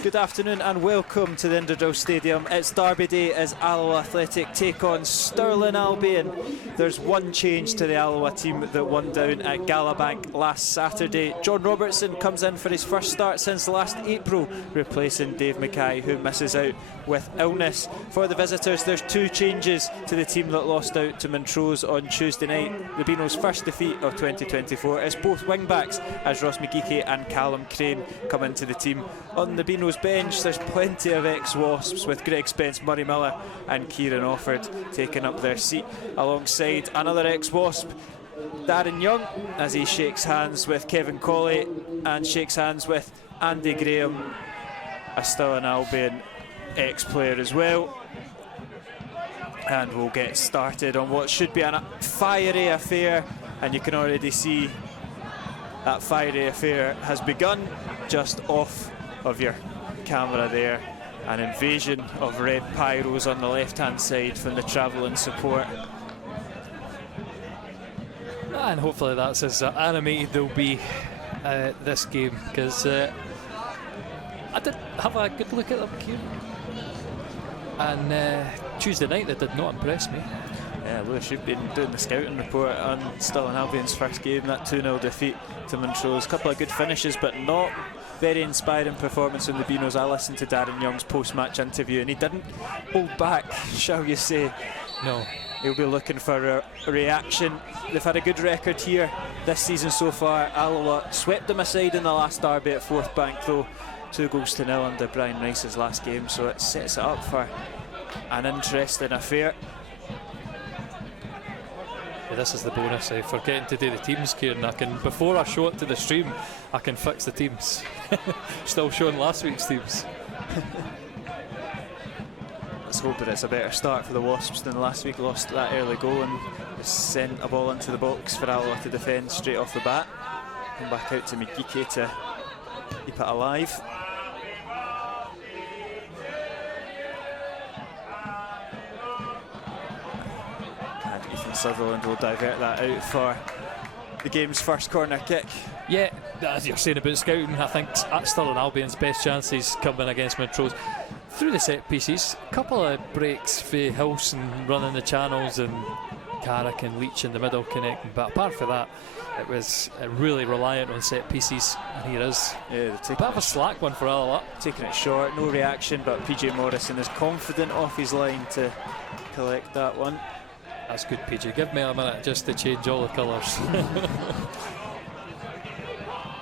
Good afternoon and welcome to the Indoor Stadium. It's Derby Day as Alloa Athletic take on Stirling Albion. There's one change to the Alloa team that won down at Galabank last Saturday. John Robertson comes in for his first start since last April, replacing Dave Mackay, who misses out with illness. For the visitors, there's two changes to the team that lost out to Montrose on Tuesday night. The Beano's first defeat of 2024 is both wing-backs as Ross McGeechy and Callum Crane come into the team. On the Beano's bench, there's plenty of ex-Wasps with Greg Spence, Murray Miller and Kieran Offord taking up their seat alongside another ex-Wasp, Darren Young, as he shakes hands with Kevin Colley and shakes hands with Andy Graham, a Stirling Albion ex-player as well. And we'll get started on what should be a fiery affair, and you can already see that fiery affair has begun just off of your camera there. An invasion of red pyros on the left hand side from the travelling support. And hopefully that's as animated they'll be this game, because I did have a good look at them, Kieran, and Tuesday night they did not impress me. Yeah, Lewis, you've been doing the scouting report on Stirling Albion's first game, that 2-0 defeat to Montrose. A couple of good finishes, but not very inspiring performance from the Beanos. I listened to Darren Young's post-match interview and he didn't hold back, shall you say. No. He'll be looking for a reaction. They've had a good record here this season so far. Alloa swept them aside in the last derby at Fourth Bank, though 2-0 under Brian Rice's last game, so it sets it up for an interesting affair. Yeah, this is the bonus of forgetting to do the teams, Kieran. Before I show it to the stream, I can fix the teams. Still showing last week's teams. Let's hope that it's a better start for the Wasps than last week. Lost that early goal and sent a ball into the box for Alloa to defend straight off the bat. And back out to McGeechy to keep it alive. And Ethan Sutherland will divert that out for the game's first corner kick. Yeah, as you're saying about scouting, I think that's Stirling Albion's best chances coming against Montrose. Through the set pieces, a couple of breaks for Hilson running the channels and Carrick and Leach in the middle connecting, but apart from that, it was really reliant on set pieces, and here is a bit of a slack one for Alloa. Taking it short, no reaction, but PJ Morrison is confident off his line to collect that one. That's good, PJ. Give me a minute just to change all the colours.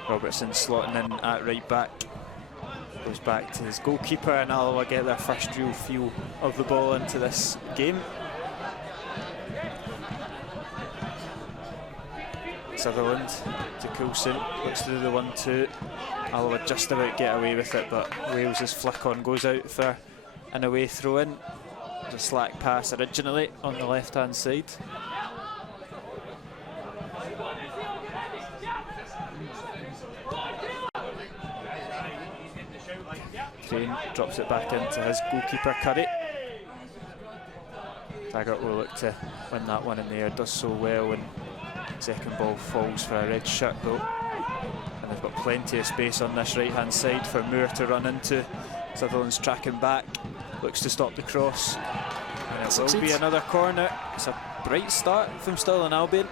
Robertson slotting in at right back. Goes back to his goalkeeper, and Alloa get their first real feel of the ball into this game. Sutherland to Coulson, looks to do the 1-2. Alloa just about get away with it, but Wales's flick on goes out for an away throw in. It was a slack pass originally on the left hand side. Crane drops it back into his goalkeeper Curry. Taggart will look to win that one in the air, does so well, and second ball falls for a red shirt though. And they've got plenty of space on this right hand side for Moore to run into. Sutherland's tracking back, looks to stop the cross, and it will be another corner. It's a bright start from Stirling Albion.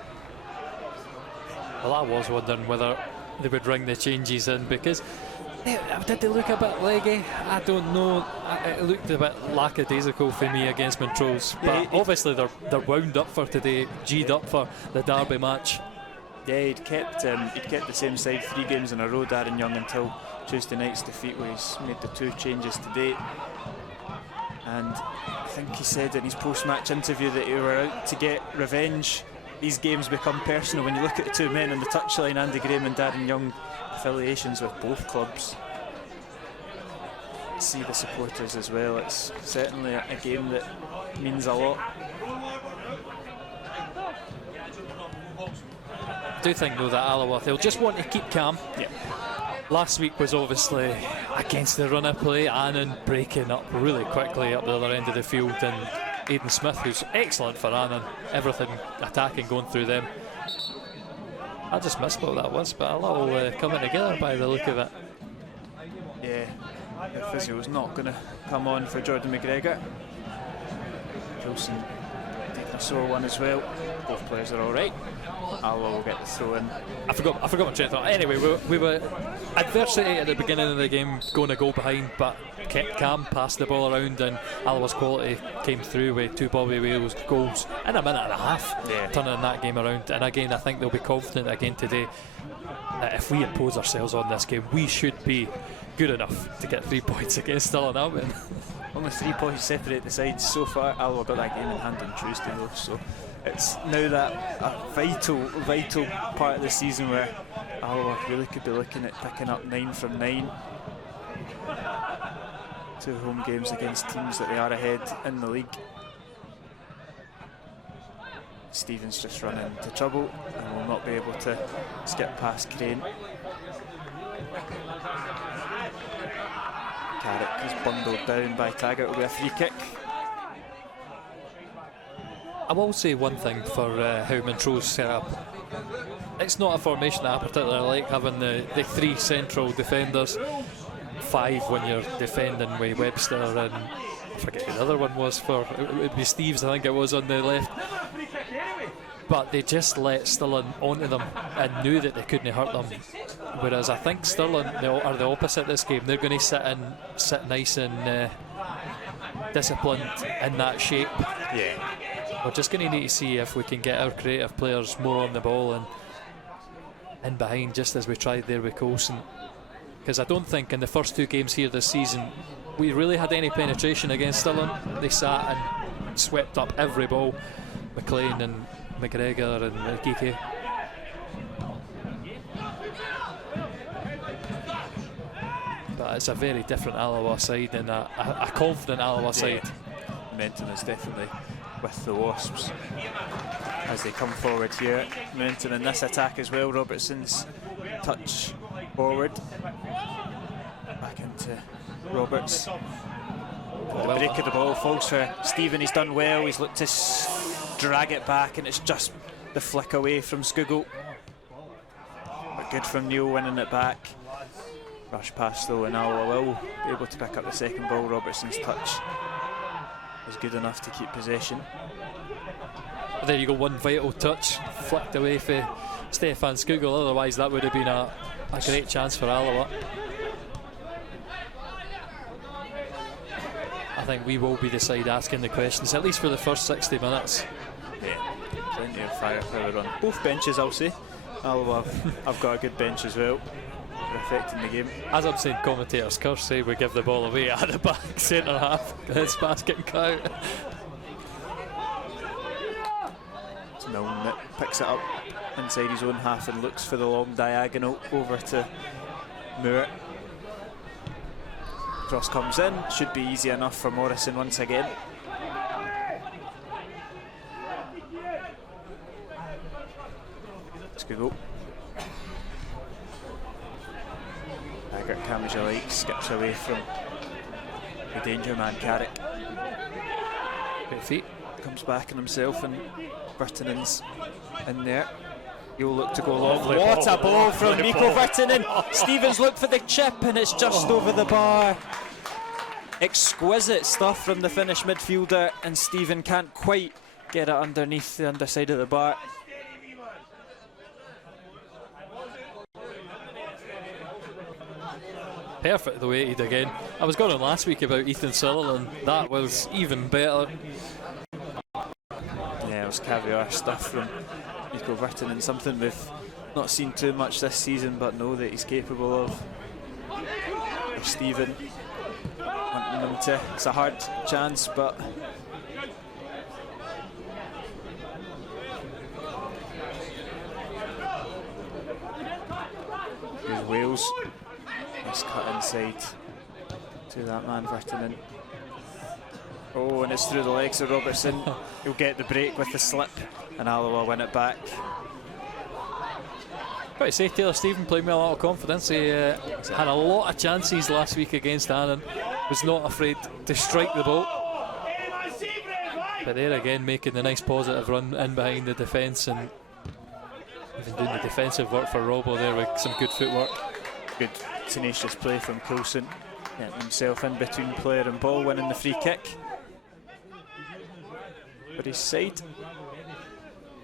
Well, I was wondering whether they would ring the changes in, because did they look a bit leggy? I don't know. It looked a bit lackadaisical for me against Montrose, but obviously they're wound up for today, G'd up for the derby match. Yeah, he'd kept the same side 3 games in a row, Darren Young, until Tuesday night's defeat, where he's made the 2 changes to date. And I think he said in his post-match interview that they were out to get revenge. These games become personal when you look at the 2 men on the touchline, Andy Graham and Darren Young, affiliations with both clubs. See the supporters as well. It's certainly a game that means a lot. I do think though that Alloa, they'll just want to keep calm. Yeah. Last week was obviously against the run of play, Annan breaking up really quickly up the other end of the field, and Aidan Smith, who's excellent for Annan, everything attacking going through them. I just missed what that was, but a little coming together by the look of it. Yeah, The physio's not going to come on for Jordan McGregor. Wilson taking a sore one as well. Both players are all right. Alloa will get the throw in. I forgot my train of thought. Anyway, we were adversity at the beginning of the game, going to go behind, but kept calm, passed the ball around, and Alloa's quality came through with 2 Bobby Wales goals in a minute and a half, turning that game around. And again, I think they'll be confident again today that if we impose ourselves on this game, we should be good enough to get 3 points against Stirling Albion. Only 3 points separate the sides so far. Alloa got that game in hand on Tuesday though, so it's now that a vital part of the season where Alloa really could be looking at picking up 9 from 9. 2 home games against teams that they are ahead in the league. Stevens just run into trouble and will not be able to skip past Crane. Carrick is bundled down by Taggart. It will be a free kick. I will say one thing for how Montrose set up. It's not a formation that I particularly like, having the 3 central defenders, 5 when you're defending with Webster, and I forget who the other one was for. It would be Steves, I think it was, on the left. But they just let Stirling onto them and knew that they couldn't hurt them. Whereas I think Stirling are the opposite this game. They're going to sit nice and disciplined in that shape. Yeah. We're just going to need to see if we can get our creative players more on the ball and in behind, just as we tried there with Coulson. Because I don't think in the first 2 games here this season we really had any penetration against Stirling. They sat and swept up every ball. McLean and McGregor and Kike. But it's a very different Alloa side and a confident Alloa side. Momentum is definitely with the Wasps as they come forward here. Momentum in this attack as well. Robertson's touch forward. Back into Roberts. The break of the ball falls for Stephen. He's done well. He's looked to drag it back, and it's just the flick away from Skugel. But good from Neil winning it back. Rush past though, and Alloa will be able to pick up the second ball. Robertson's touch was good enough to keep possession. There you go, one vital touch flicked away for Stefan Skugel. Otherwise that would have been a great chance for Alloa. I think we will be the side asking the questions, at least for the first 60 minutes. Yeah, plenty of firepower on both benches, I'll say. Alloa have got a good bench as well, affecting the game. As I'm saying, commentators curse say we give the ball away at the back centre half. It's fast getting cut out. It's Milne that picks it up inside his own half and looks for the long diagonal over to Moore. Cross comes in, should be easy enough for Morrison once again. Let's go. Taggart, Kamajalik skips away from the danger man Carrick. Great feet. Comes back on himself, and Virtanen's in there. He'll look to go long. What a ball from Mikko Virtanen. Stevens looked for the chip, and it's just over the bar. Exquisite stuff from the Finnish midfielder, and Steven can't quite get it underneath the underside of the bar. Perfect the way he did again. I was going on last week about Ethan Sutherland. That was even better. Yeah, it was caviar stuff from Mikko Virtanen, something we've not seen too much this season, but know that he's capable of. For Stephen, wanting him to, it's a hard chance, but here's Wales. Nice cut inside to that man Virtanen. Oh, and it's through the legs of Robertson. He'll get the break with the slip, and Alloa win it back. Got to say, Taylor Stephen played with a lot of confidence. He had a lot of chances last week against Annan. Was not afraid to strike the ball. But there again, making the nice positive run in behind the defence, and even doing the defensive work for Robbo there with some good footwork. Good tenacious play from Coulson. Getting himself in between player and ball, winning the free kick for his side.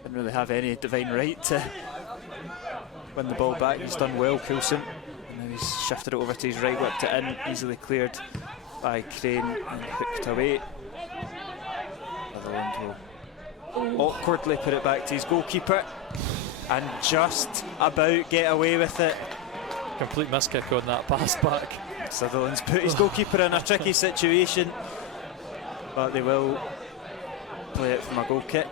Didn't really have any divine right to win the ball back. He's done well, Coulson. And now he's shifted it over to his right, whipped it in, easily cleared by Crane and hooked away. Sutherland will awkwardly put it back to his goalkeeper and just about get away with it. Complete miss kick on that pass back. Sutherland's put his goalkeeper in a tricky situation, but they will play it from a goal kick.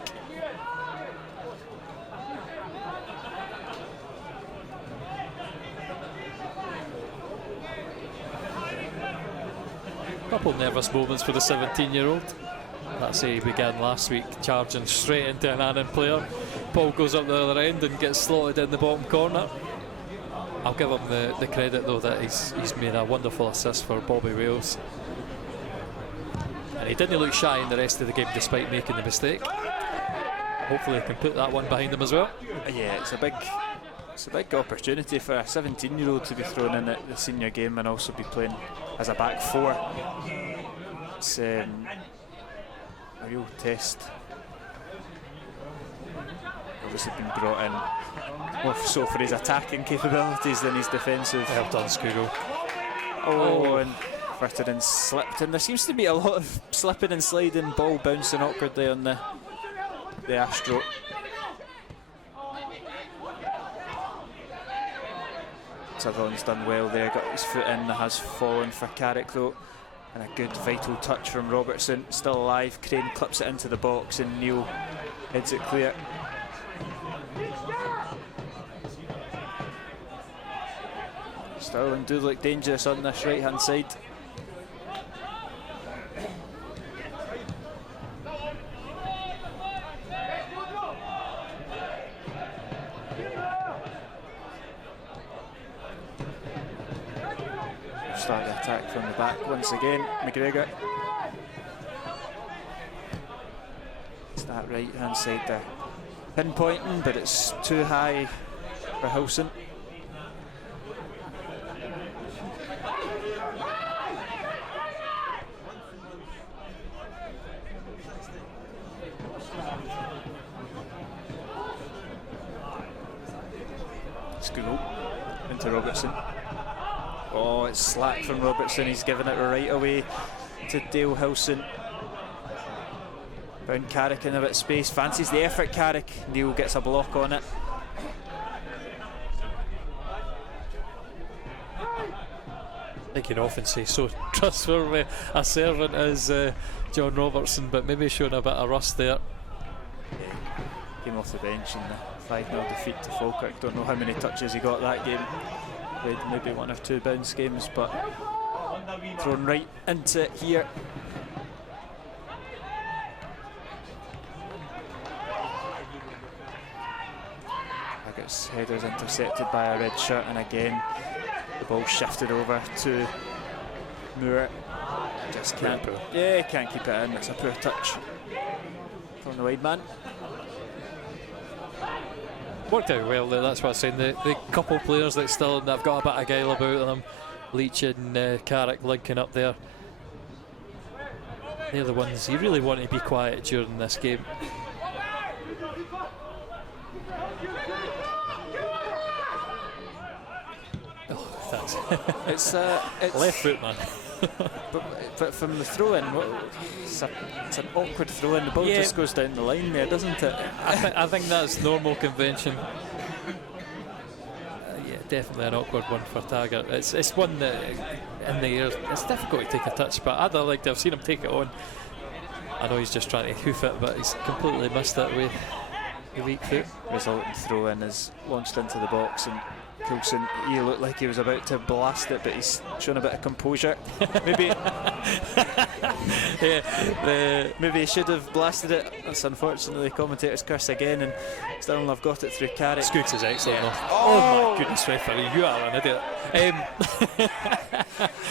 Couple nervous moments for the 17-year-old. That's he began last week, charging straight into an Annan player. Paul goes up the other end and gets slotted in the bottom corner. I'll give him the credit though that he's made a wonderful assist for Bobby Wales. And he didn't look shy in the rest of the game despite making the mistake. Hopefully he can put that one behind him as well. Yeah, it's a big opportunity for a 17-year-old to be thrown in at the senior game and also be playing as a back four. It's a real test. Obviously been brought in more so for his attacking capabilities than his defensive. Well done, Scoodle. And Fitterden slipped, and there seems to be a lot of slipping and sliding, ball bouncing awkwardly on the Astro. Sutherland's done well there, got his foot in, has fallen for Carrick though, and a good vital touch from Robertson. Still alive, Crane clips it into the box and Neil heads it clear. Stirling do look dangerous on this right hand side. Start the attack from the back once again. McGregor. It's that right hand side there. Pinpointing, but it's too high for Hilson. School into Robertson. Oh, it's slack from Robertson. He's given it right away to Dale Hilson. Found Carrick in a bit of space. Fancies the effort, Carrick. Neil gets a block on it. I think you can often say so trustworthy a servant as John Robertson, but maybe showing a bit of rust there. Yeah, came off the bench in the 5-0 defeat to Falkirk. Don't know how many touches he got that game. Played maybe 1 or 2 bounce games, but thrown right into it here. Haggart's header's intercepted by a red shirt, and again the ball shifted over to Moore. Just can't. Yeah, can't keep it in. It's a poor touch from the wide man. Worked out well there, that's what I'm saying. The couple players that still have got a bit of guile about them, Leach and Carrick linking up there. They're the ones you really want to be quiet during this game. Oh, that's it's left foot, man. but from the throw-in, it's an awkward throw-in. The ball just goes down the line there, doesn't it? I think that's normal convention. Yeah, definitely an awkward one for Taggart. It's one that in the air, it's difficult to take a touch, but I'd like to have seen him take it on. I know he's just trying to hoof it, but he's completely missed it with the weak foot. Resultant throw-in is launched into the box, and Coulson, he looked like he was about to blast it, but he's shown a bit of composure. Maybe maybe he should have blasted it. That's unfortunately commentator's curse again, and Stirling have got it through Carrick. Scoots is excellent though. Oh my goodness, referee, you are an idiot.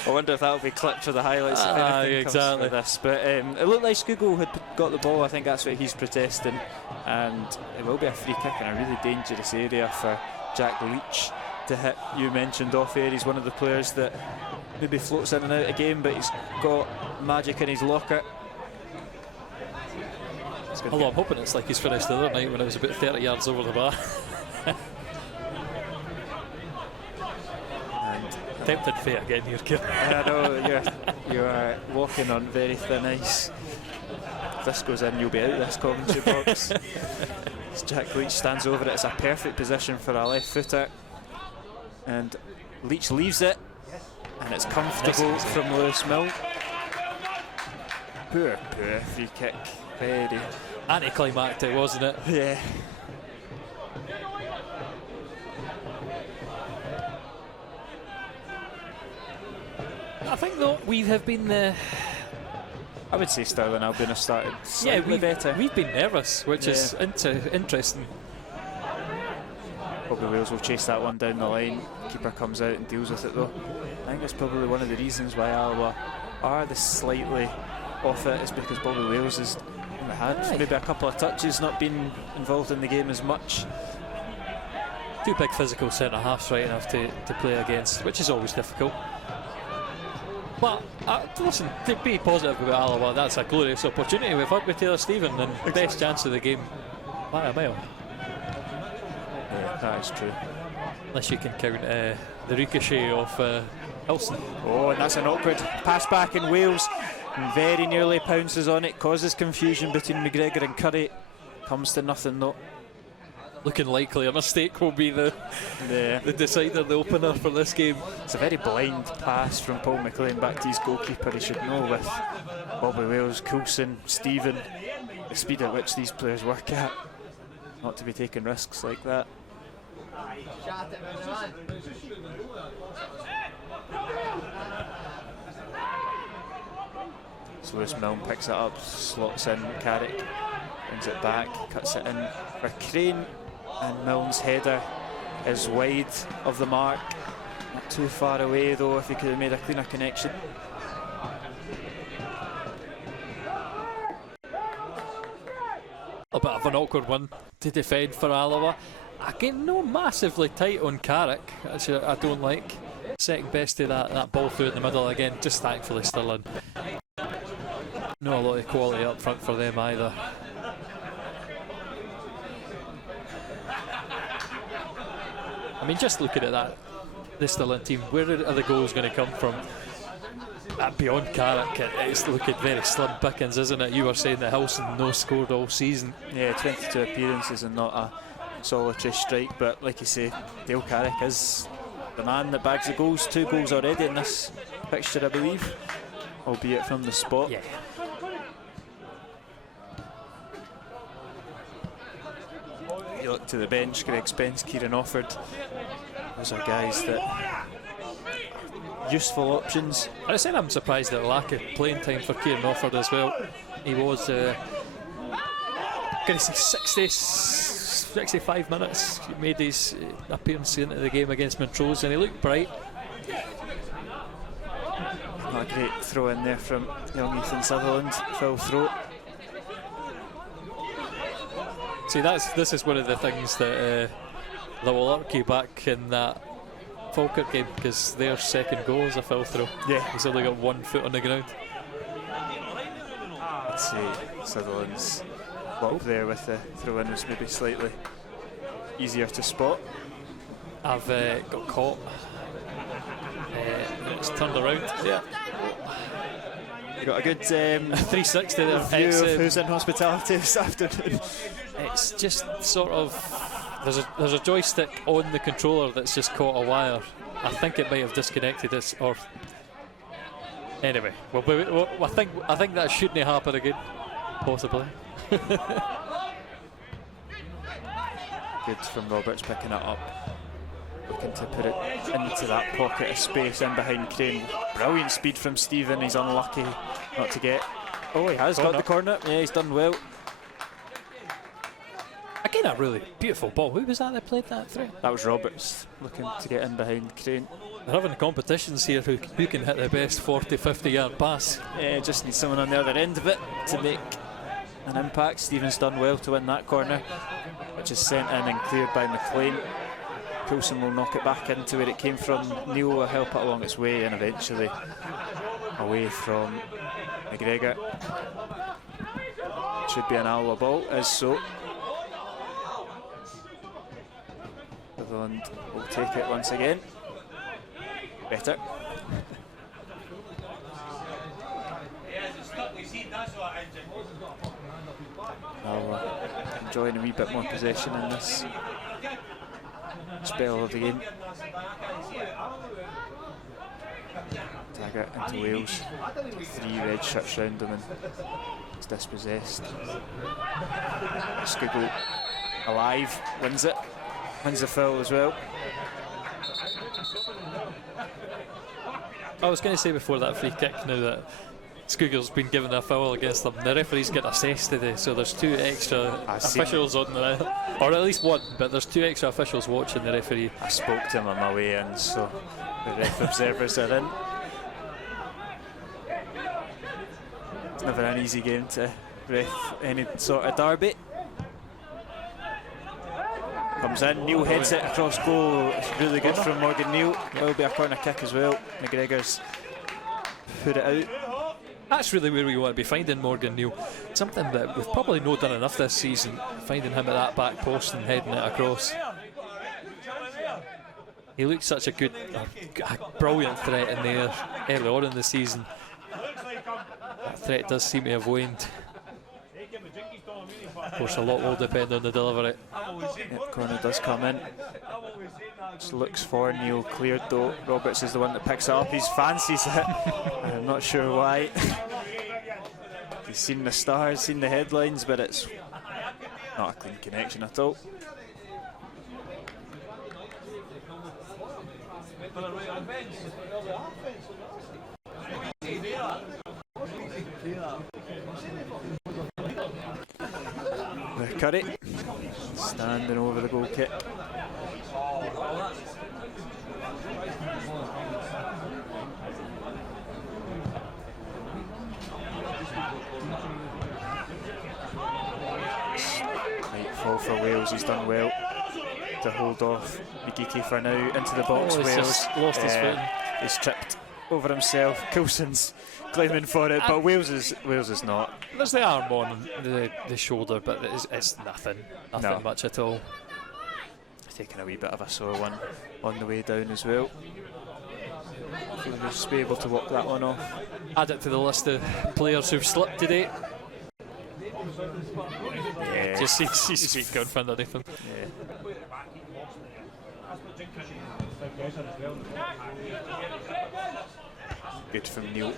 I wonder if that'll be clipped for the highlights if anything comes for this. But it looked like Skugel had got the ball. I think that's what he's protesting, and it will be a free kick in a really dangerous area for Jack Leach to hit. You mentioned off air, he's one of the players that maybe floats in and out of game, but he's got magic in his locker. Although I'm hoping it's like he's finished the other night when it was about 30 yards over the bar. Tempted fate again here, Kieran. I know, you are walking on very thin ice. If this goes in, you'll be out of this commentary box. As Jack Leach stands over it, it's a perfect position for a left footer. And Leach leaves it, and it's comfortable from Lewis Mill. Poor free kick. Very anticlimactic, wasn't it? Yeah. I think though we have been I would say Stirling Albion have started slightly better. We've been nervous, which is interesting. Probably Wales will chase that one down the line. Keeper comes out and deals with it though. I think that's probably one of the reasons why Alloa are the slightly off it, is because Bobby Wales has had maybe a couple of touches, not been involved in the game as much. Two big physical centre halves right enough to play against, which is always difficult. But listen, to be positive about Alloa, that's a glorious opportunity we've had with Taylor Stephen, and best chance of the game by a mile. Yeah, that is true. Unless you can count the ricochet of Wilson. Oh, and that's an awkward pass back in Wales. And very nearly pounces on it, causes confusion between McGregor and Curry. Comes to nothing though. Looking likely a mistake will be the decider, the opener for this game. It's a very blind pass from Paul McLean back to his goalkeeper. He should know, with Bobby Wales, Coulson, Stephen, the speed at which these players work at, not to be taking risks like that. So Lewis Milne picks it up, slots in Carrick, brings it back, cuts it in for Crane, and Milne's header is wide of the mark. Not too far away though, if he could have made a cleaner connection. A bit of an awkward one to defend for Alloa. Again, no massively tight on Carrick, which I don't like. Second best to that ball through in the middle again, just thankfully Stirling. Not a lot of quality up front for them either. I mean, just looking at that, the Stirling team, where are the goals going to come from? Beyond Carrick, it's looking very slim pickings, isn't it? You were saying that Hilson no scored all season. Yeah, 22 appearances and not a solitary strike, but like you say, Dale Carrick is the man that bags the goals. 2 goals already in this fixture, I believe, albeit from the spot. Yeah. You look to the bench, Greg Spence, Kieran Offord. Those are guys that are useful options. I said I'm surprised at the lack of playing time for Kieran Offord as well. He was going to say 65 minutes. He made his appearance into the game against Montrose and he looked bright. Not a great throw in there from young Ethan Sutherland, full throat. See, this is one of the things that will irk you back in that Falkirk game, because their second goal is a foul throw. Yeah, he's only got 1 foot on the ground. I'd say Sutherland's up there with the throw in was maybe slightly easier to spot. I've got caught. It's turned around. Yeah. You got a good 360 there. View of who's in hospitality this afternoon. It's just sort of there's a joystick on the controller that's just caught a wire. I think it might have disconnected us, or anyway. Well, I think that shouldn't happen again, possibly. Good from Roberts picking it up, looking to put it into that pocket of space in behind Crane. Brilliant speed from Stephen. He's unlucky not to get. Oh, he has got the corner. Yeah, he's done well. Again, a really beautiful ball. Who was that played that through? That was Roberts, looking to get in behind Crane. They're having competitions here who can hit the best 40-50 yard pass. Yeah, just need someone on the other end of it to make an impact. Stephen's done well to win that corner, which is sent in and cleared by McLean. Coulson will knock it back into where it came from. Neil will help it along its way and eventually away from McGregor. Should be an Alloa ball, as so. Sutherland will take it once again. Better. Alloa enjoying a wee bit more possession in this spell of the game. Taggart into Wales. 3 red shirts round him and he's dispossessed. Scoogall alive, wins it. Wins the foul as well. I was going to say before that free kick now that Scoogall's been given a foul against them. The referees get assessed today, so there's 2 extra officials on the, or at least 1, but there's 2 extra officials watching the referee. I spoke to him on my way in, so the ref observers are in. It's never an easy game to ref any sort of derby. Comes in, Neil heads it across goal. It's really good from Morgan Neil. Will be a corner kick as well. McGregor's put it out. That's really where we want to be finding Morgan Neil. Something that we've probably not done enough this season, finding him at that back post and heading it across. He looked such a good, a brilliant threat in there early on in the season. That threat does seem to have waned. Of course, a lot will depend on the delivery. Yep, corner does come in. Just looks for Neil, cleared though. Roberts is the one that picks it up. He fancies it. I'm not sure why. He's seen the stars, seen the headlines, but it's not a clean connection at all. Curry standing over the goal kick. Might fall for Wales. He's done well to hold off McGeeky for now. Into the box. Wales just lost his footing. He's tripped over himself. Coulson's claiming for it, but Wales is not. There's the arm on the shoulder, but it's nothing much at all. Taking a wee bit of a sore one on the way down as well. Hopefully we'll just be able to walk that one off. Add it to the list of players who've slipped today. Yeah. Just see his feet going for underneath him. Yeah. Good from Neil.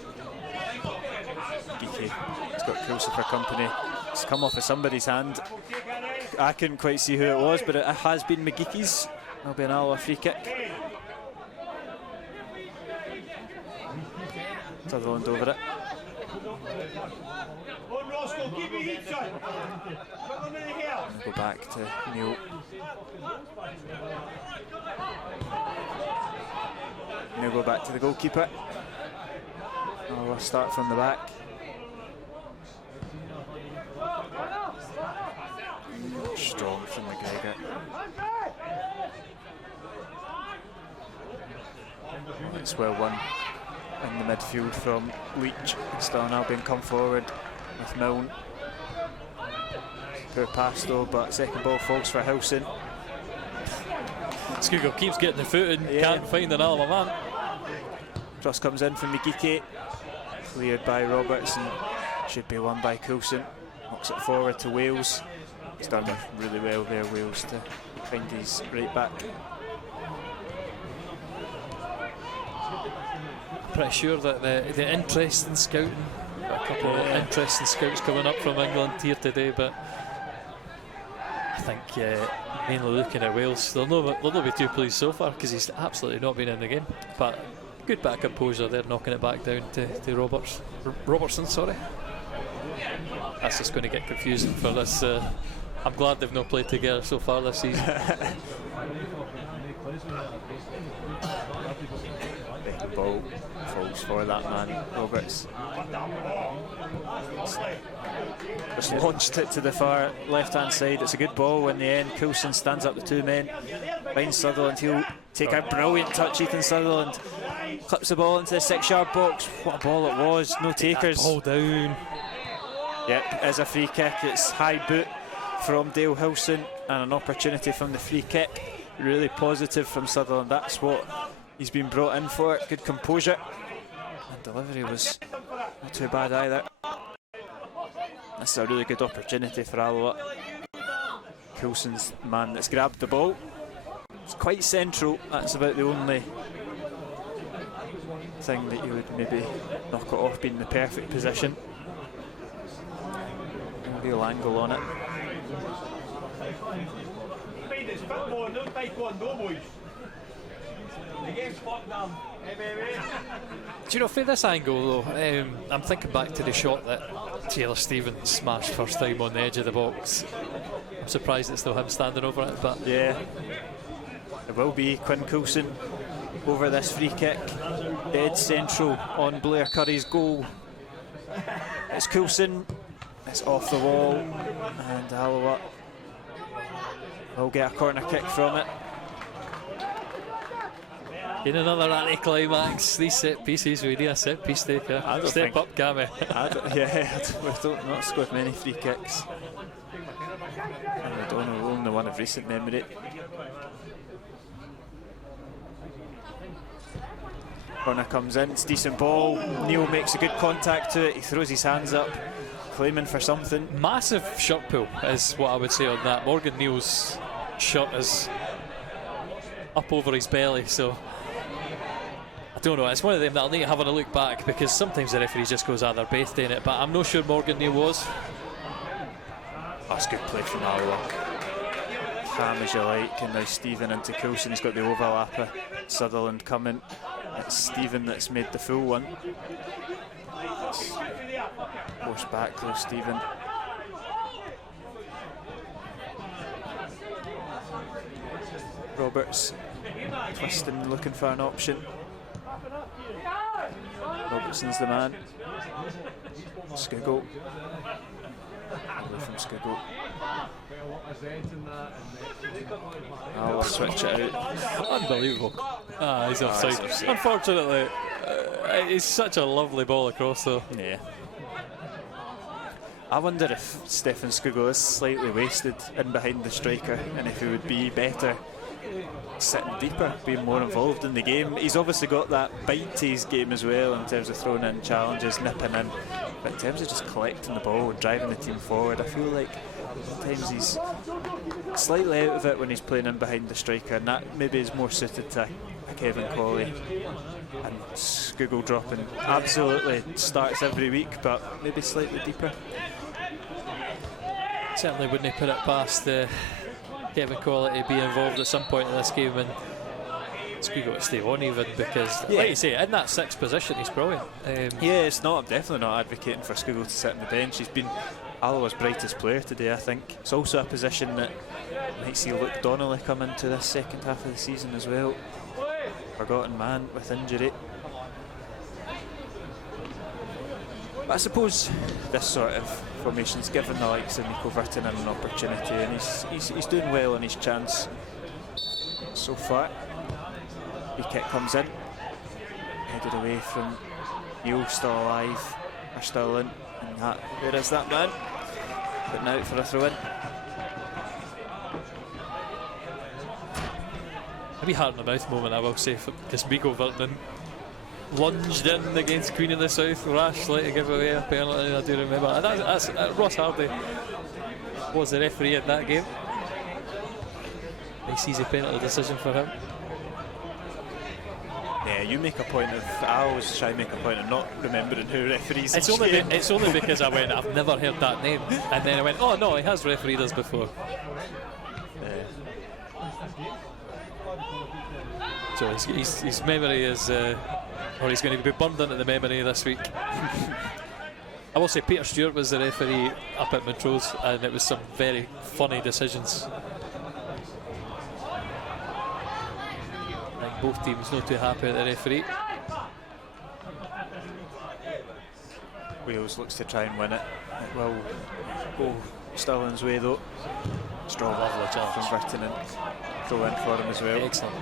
Geeky has got closer for company. It's come off of somebody's hand. I couldn't quite see who it was, but it has been McGeeky's. That'll be an Alloa free kick. Sutherland over it. And go back to Neil. Now go back to the goalkeeper. We'll start from the back. Strong from McGregor. It's well won in the midfield from Leach. Stirling Albion come forward with Milne. Poor pass though, but second ball falls for Howson. Scoogall keeps getting the foot in, can't find an Alloa man. Cross comes in from McGeeky. Cleared by Roberts and should be won by Coulson. Knocks it forward to Wales. He's done really well there, Wales, to find his right back. Pretty sure that the interest in scouting, a couple of interesting scouts coming up from England here today, but I think mainly looking at Wales, they'll not be too pleased so far because he's absolutely not been in the game. But good back composure there, knocking it back down to Robertson. Sorry, that's just going to get confusing for this. I'm glad they've not played together so far this season. Big ball falls for that man, Roberts. Just launched it to the far left-hand side. It's a good ball in the end. Coulson stands up the 2 men. Finds Sutherland, he'll take a brilliant touch. Ethan Sutherland clips the ball into the 6-yard box. What a ball it was, no takers. Ball down. Yep, as a free kick, it's high boot from Dale Hilson and an opportunity from the free kick. Really positive from Sutherland, that's what he's been brought in for. Good composure. And delivery was not too bad either. This is a really good opportunity for Alloa. Coulson's the man that's grabbed the ball. It's quite central, that's about the only thing that you would maybe knock it off being the perfect position. No real angle on it. Do you know, for this angle though, I'm thinking back to the shot that Taylor Stevens smashed first time on the edge of the box. I'm surprised it's still him standing over it, but yeah, it will be Quinn Coulson over this free kick, dead central on Blair Curry's goal. It's Coulson, it's off the wall, and Alloa will get a corner kick from it. In another anti-climax, these set pieces, we need a set piece taker. Step up, Cammy. We don't not scored many free kicks. And we don't know, only one of recent memory. Corner comes in, it's a decent ball. Neil makes a good contact to it, he throws his hands up, claiming for something. Massive shot pull is what I would say on that. Morgan Neal's shot is up over his belly, so I don't know, it's one of them that I'll need to have a look back, because sometimes the referee just goes either bait in it, but I'm not sure Morgan Neal was. That's good play from Alloa. Calm as you like, and now Stephen into Coulson, he's got the overlapper. Sutherland coming, it's Stephen that's made the full one. Forced back though, Stephen. Roberts twisting, looking for an option. Robertson's the man. Skuggle. Away from Skuggle. I'll switch it out. Unbelievable. He's offside. Unfortunately, it's such a lovely ball across though. Yeah. I wonder if Stefan Skuggle is slightly wasted in behind the striker, and if he would be better sitting deeper, being more involved in the game. He's obviously got that bite to his game as well in terms of throwing in challenges, nipping in, but in terms of just collecting the ball and driving the team forward, I feel like sometimes he's slightly out of it when he's playing in behind the striker, and that maybe is more suited to a Kevin Colley. And Skuggle dropping absolutely starts every week, but maybe slightly deeper. Certainly wouldn't put it past Kevin Colley to be involved at some point in this game, and Skuggle to stay on even, because like you say, in that sixth position he's brilliant. Yeah, it's not, I'm definitely not advocating for Skuggle to sit on the bench. He's been Alloa's brightest player today, I think. It's also a position that might see Luke Donnelly come into this second half of the season as well. Forgotten man with injury. But I suppose this sort of formation's given the likes of Nico Virtanen an opportunity, and he's doing well on his chance so far. Free kick comes in, headed away from Neil, still alive, or Stirling, and there is that man, putting out for a throw in. Maybe heart in the mouth moment, I will say, because Nico Virtanen lunged in against Queen of the South rashly to give away a penalty, I do remember. And that's Ross Hardy was the referee in that game. Nice easy penalty decision for him. Yeah, you make a point of, I always try and make a point of not remembering who referees it's only because I went, I've never heard that name, and then I went, oh no, he has refereed us before. Yeah. So his memory is, or he's going to be burned into the memory this week. I will say Peter Stewart was the referee up at Montrose, and it was some very funny decisions. I think both teams not too happy with the referee. Wales looks to try and win it. It will go Stirling's way though. Strong, lovely challenge from Virtanen. throw in for him as well. Excellent.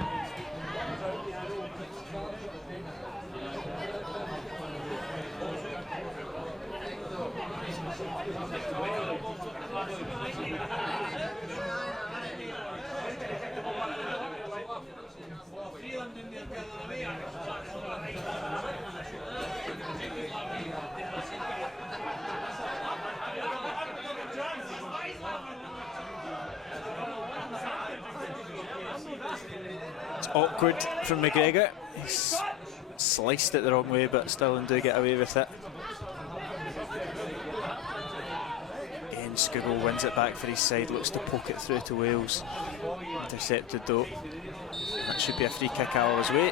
It's awkward from McGregor. He's sliced it the wrong way, but Stirling do get away with it. Again, Skugel wins it back for his side, looks to poke it through to Wales. Intercepted though. That should be a free kick Alloa's way.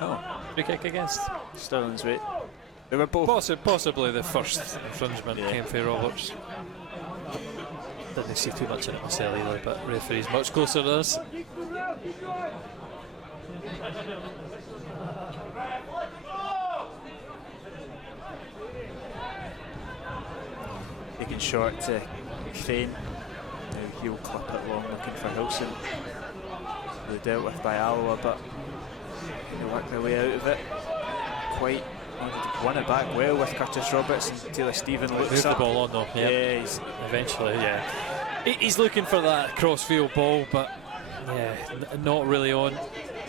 Oh, Free kick against Stirling's way. They were both. possibly the first infringement came for Roberts. Didn't see too much in it myself either, but referee's much closer to this. Taking short to Crane. Now he'll clip it long, looking for Hilson. They dealt with by Alloa, but they worked their way out of it. Quite won it back well with Curtis Roberts, and Taylor Stephen looks Moved up. the ball on though. Yeah, he's Eventually, yeah. He's looking for that cross-field ball, but yeah, not really on.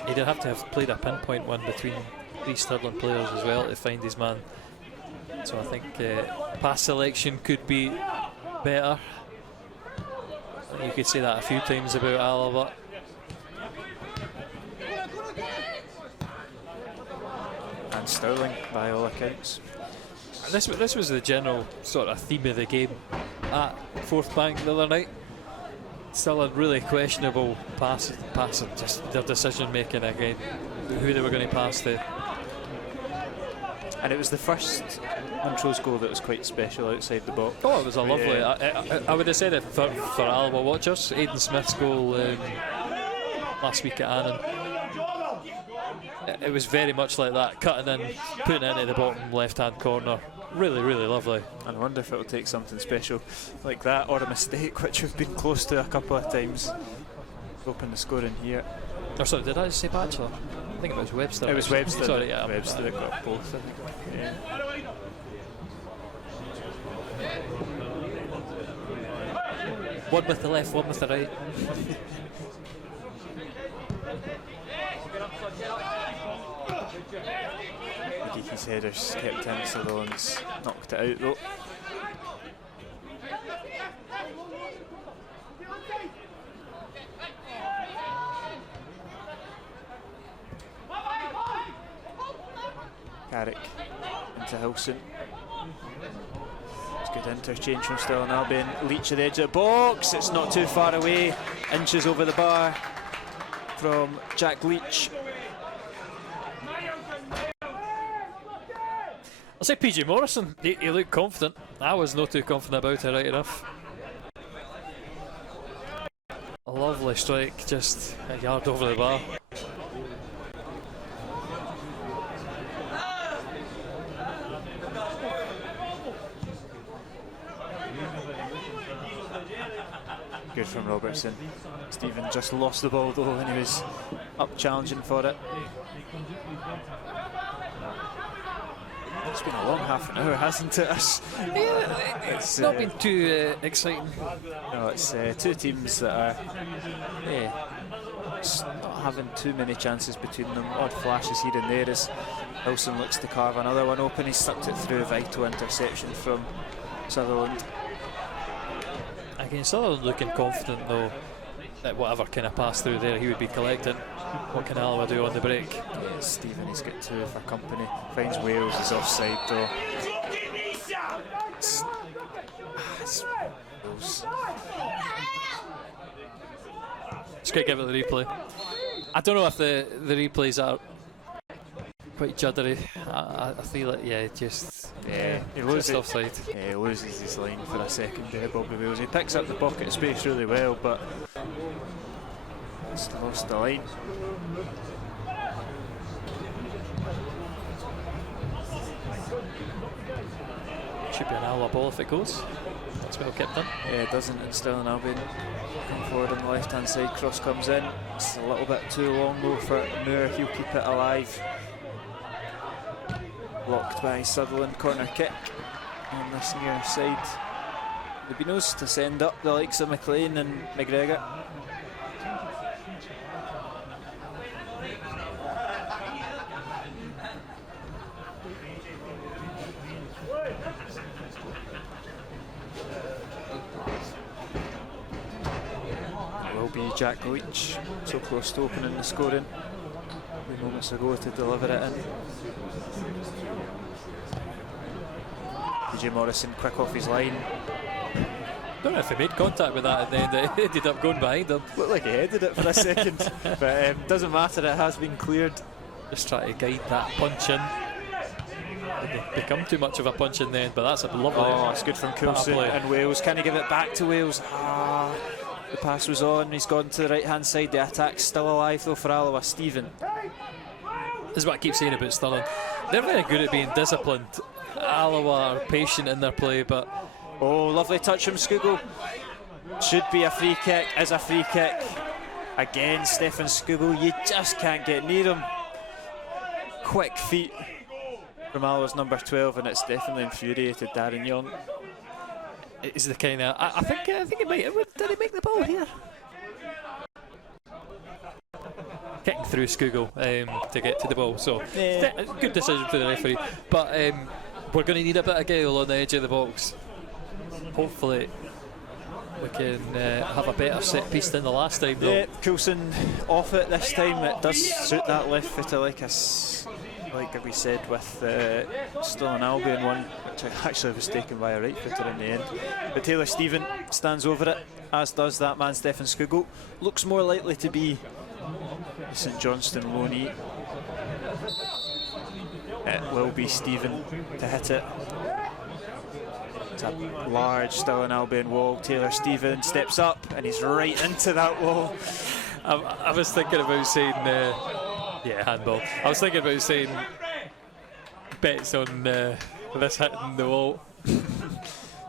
He'd have to have played a pinpoint one between 3 Stirling players as well to find his man. So I think pass selection could be better. You could say that a few times about Alloa. and Stirling by all accounts. This was the general sort of theme of the game at Fourth Bank the other night. Still a really questionable passing, just their decision making again, who they were going to pass to. And it was the first Montrose goal that was quite special outside the box. Oh, it was a lovely. I would have said it for Alloa watchers. Aidan Smith's goal last week at Annan. It was very much like that, cutting in, putting it into the bottom left-hand corner. Really, really lovely. And I wonder if it'll take something special like that, or a mistake, which we've been close to a couple of times. Open the scoring here. Oh, sorry, did I just say Batchelor? I think it was Webster. It was Webster. Sorry, yeah. Webster got both, I think. Yeah. One with the left, one with the right. Geeky's headers kept in, so the ones knocked it out though. Carrick into Hilson. It's good interchange from Stirling Albion. Leach at the edge of the box. It's not too far away. Inches over the bar from Jack Leach. I'll say PJ Morrison, he looked confident. I was not too confident about it, right enough. A lovely strike, just a yard over the bar. Good from Robertson. Stephen just lost the ball though when he was up challenging for it. It's been a long half an hour, hasn't it? It's not been too exciting. No, it's two teams that are not having too many chances between them. Odd flashes here and there as Wilson looks to carve another one open. He sucked it through. Vital interception from Sutherland. Again, Sutherland looking confident though that whatever kind of pass through there he would be collecting. What can Alloa do on the break? Yeah, Stephen, he's got two for company. Finds Wales, is offside though. It's Wales. Just gotta give it the replay. I don't know if the replays are quite juddery. I feel it, he loses offside. Yeah, he loses his line for a second there, Bobby Wales. He picks up the pocket of space really well, but he's lost the line. Should be an Alloa ball if it goes. It's well kept in. Yeah, it doesn't, and Stirling Albion come forward on the left hand side. Cross comes in. It's a little bit too long though for Moore. He'll keep it alive. Blocked by Sutherland. Corner kick on this near side. The Beanos to send up the likes of McLean and McGregor. It will be Jack Leach, so close to opening the scoring. A few moments ago to deliver it in. PJ Morrison quick off his line. Don't know if he made contact with that and then it ended up going behind him. Looked like he headed it for a second, but doesn't matter, it has been cleared. Just try to guide that punch in. Didn't become too much of a punch in the end, but that's a lovely. Oh, it's good from Coulson and Wales. Can he give it back to Wales? The pass was on, he's gone to the right hand side. The attack's still alive though for Alloa. Stephen. This is what I keep saying about Stirling. They're very good at being disciplined. Alloa are patient in their play, but oh, lovely touch from Skugel. Should be a free kick, is a free kick. Again, Stefan Skugel, you just can't get near him. Quick feet from Alloa's number 12, and it's definitely infuriated Darren Young. it's the kind of. I think he might. Did he make the ball here? Kicking through Skugel to get to the ball, so yeah. Good decision for the referee. But we're going to need a bit of guile on the edge of the box. Hopefully we can have a better set piece than the last time though. Yeah, Coulson off it this time. It does suit that left footer like we said with the Stirling Albion one, which actually was taken by a right footer in the end. But Taylor Stephen stands over it, as does that man Stefan Skugel. Looks more likely to be the St Johnstone loanee. It will be Stephen to hit it. It's a large Stirling Albion wall. Taylor Stephen steps up and he's right into that wall. I was thinking about saying handball. I was thinking about saying bets on this hitting the wall.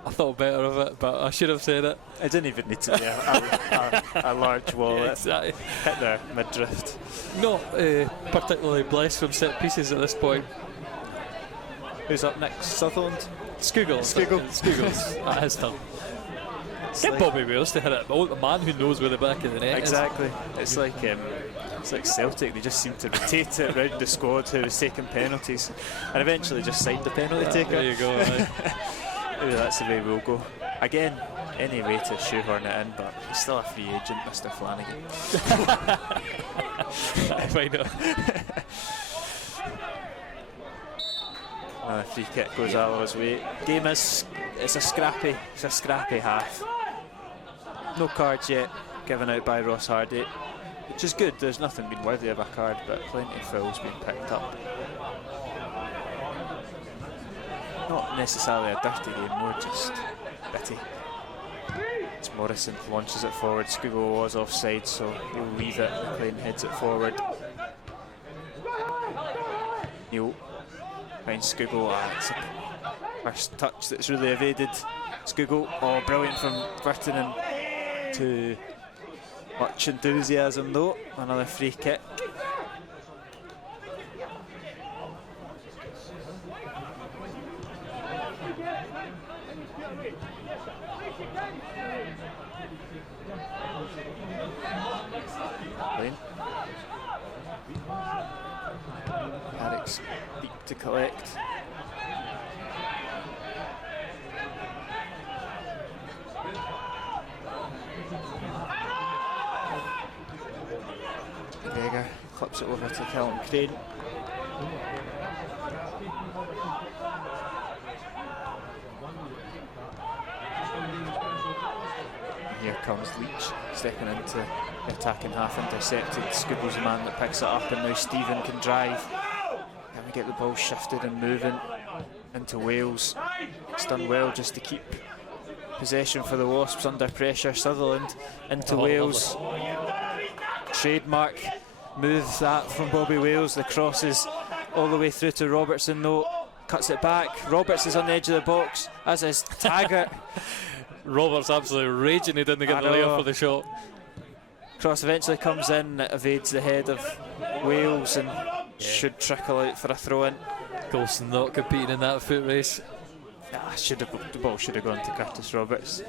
I thought better of it, but I should have said it. It didn't even need to be a large wall. Yeah, exactly. Hit their mid-drift. Not particularly blessed from set pieces at this point. Who's up next? Sutherland? Skugel's at his turn. Get like Bobby Wales to hit it, but a man who knows where the back of the net exactly. It's like Celtic. They just seem to rotate it around the squad who was taking penalties, and eventually just signed the penalty taker. There you go. Right. Maybe that's the way we'll go. Again, any way to shoehorn it in, but he's still a free agent, Mr. Flanagan. Why not? The free kick goes Alloa's way. Game it's a scrappy half. No cards yet given out by Ross Hardy, which is good. There's nothing been worthy of a card, but plenty of fouls being picked up. Not necessarily a dirty game, more just bitty. As Morrison launches it forward. Skugel was offside, so he'll leave it. McLean heads it forward. Neil behind Skugel. It's a first touch that's really evaded Skugel. Oh, brilliant from Burton, and too much enthusiasm though. Another free kick. Eric's deep to collect. McGregor clips it over to Callum Crane. Here comes Leach stepping into the attacking half, intercepted. Skugel's the man that picks it up, and now Stephen can drive. Can we get the ball shifted and moving into Wales? It's done well just to keep possession for the Wasps under pressure. Sutherland into Wales. Trademark move that from Bobby Wales. The crosses all the way through to Robertson though. Cuts it back. Roberts is on the edge of the box, as is Taggart. Roberts absolutely raging he didn't get the layup for the shot. Cross eventually comes in, evades the head of Wales and should trickle out for a throw-in. Golson not competing in that foot race. The ball should have gone to Curtis Roberts.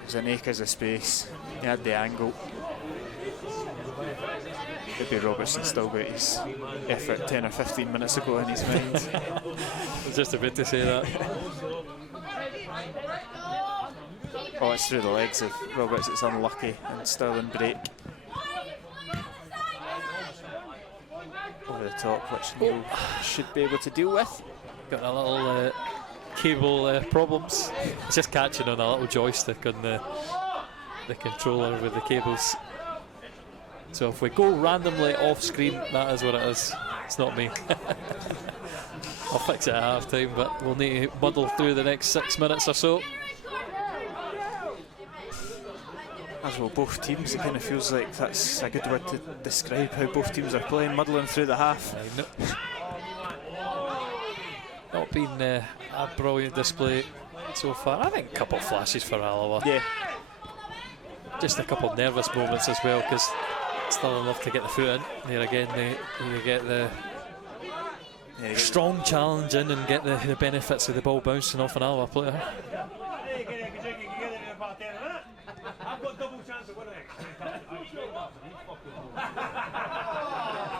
There's an acres of space. He had the angle. Maybe Robertson still got his effort 10 or 15 minutes ago in his mind. I was just about to say that. Oh, it's through the legs of Roberts. It's unlucky, and Stirling break over the top, which Neil should be able to deal with. Got a little cable problems. It's just catching on a little joystick on the controller with the cables. So if we go randomly off screen, that is what it is. It's not me. I'll fix it at half time, but we'll need to muddle through the next 6 minutes or so. As well, both teams, it kind of feels like that's a good word to describe how both teams are playing, muddling through the half. Not been a brilliant display so far. I think a couple of flashes for Alloa. Yeah. Just a couple of nervous moments as well, because still enough to get the foot in. There again, they get the strong challenge in and get the benefits of the ball bouncing off an Alloa player.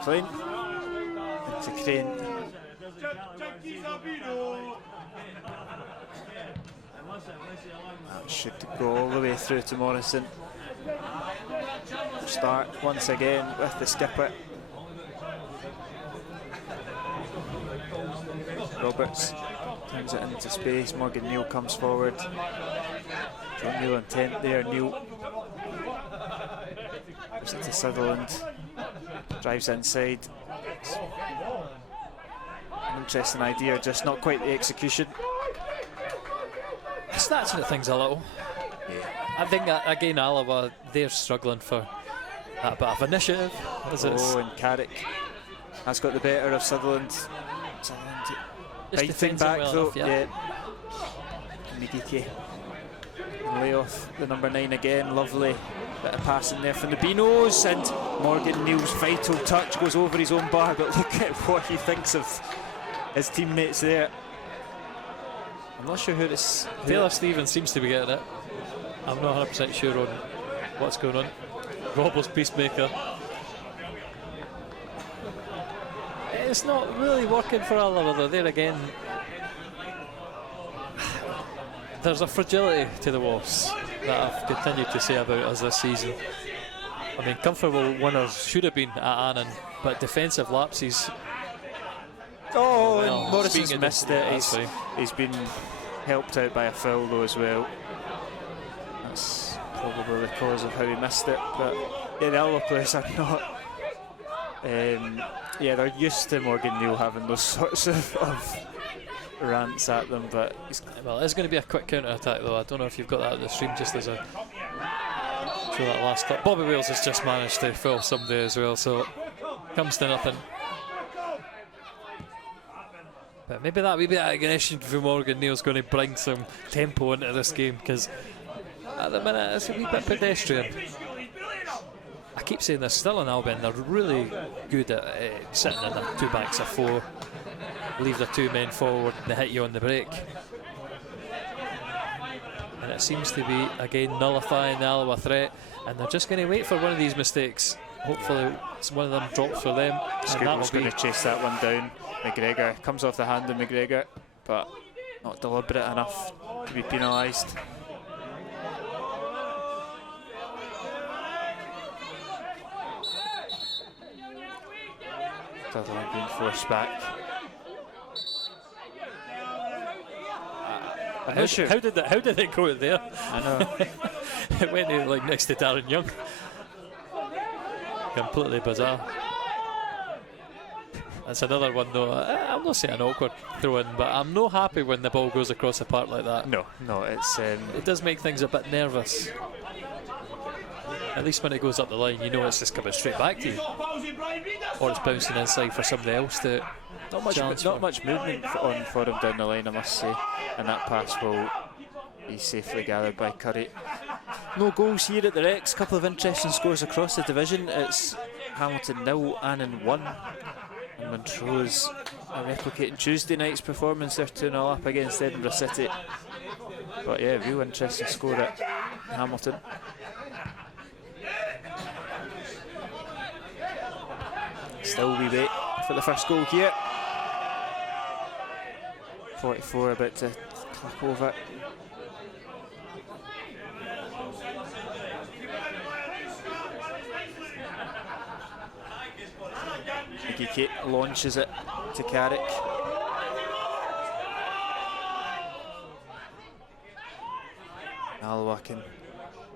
Clean. Into Crane. That should go all the way through to Morrison. Start once again with the skipper. Roberts turns it into space. Morgan Neal comes forward. John Neal intent there. Neal goes into Sutherland. Drives inside. An interesting idea, just not quite the execution. Snatching at things a little. Yeah. I think again Alloa, they're struggling for that bit of initiative. And Carrick has got the better of Sutherland. Biting back though. Yeah. Migiki. Lay off the number 9 again. Lovely bit of passing there from the Beanos, and Morgan Neal's vital touch goes over his own bar, but look at what he thinks of his teammates there. I'm not sure who this... Taylor Stevens seems to be getting it. I'm not 100% sure on what's going on. Robert's peacemaker. It's not really working for Alloa though. There again, there's a fragility to the Wasps that I've continued to say about us this season. I mean, comfortable winners should have been at Annan, but defensive lapses. Oh, well, and Morrison's missed it. He's been helped out by a foul though as well. That's probably the cause of how he missed it. But yeah, the Alloa players are not. Yeah, they're used to Morgan Neal having those sorts of rants at them, but well, it's going to be a quick counter attack though. I don't know if you've got that at the stream just as a show that last clip. Bobby Wales has just managed to foul somebody as well, so comes to nothing. But maybe that aggression from Morgan Neal's going to bring some tempo into this game, because at the minute it's a wee bit pedestrian. I keep saying this, Stirling Albion, they're really good at sitting in their 2 backs of 4, leave the 2 men forward and they hit you on the break. And it seems to be again nullifying the Alloa threat, and they're just going to wait for one of these mistakes. Hopefully one of them drops for them. Scoot's going to chase that one down. McGregor comes off the hand of McGregor, but not deliberate enough to be penalised. Sutherland being forced back. How did it go there? I know. It went in like next to Darren Young. Completely bizarre. That's another one though. I'm not saying an awkward throw in, but I'm not happy when the ball goes across the park like that. No, it's it does make things a bit nervous. At least when it goes up the line, you know it's just coming straight back to you, or it's bouncing inside for somebody else to. Not much movement for him down the line, I must say, and that pass will He's safely gathered by Curry. No goals here at the Rex. A couple of interesting scores across the division. It's Hamilton 0, Annan 1. And Montrose are replicating Tuesday night's performance. They're 2-0 up against Edinburgh City. But yeah, real interesting score at Hamilton. Still we wait for the first goal here. 44 about to click over. Iggy launches it to Carrick. Alloa can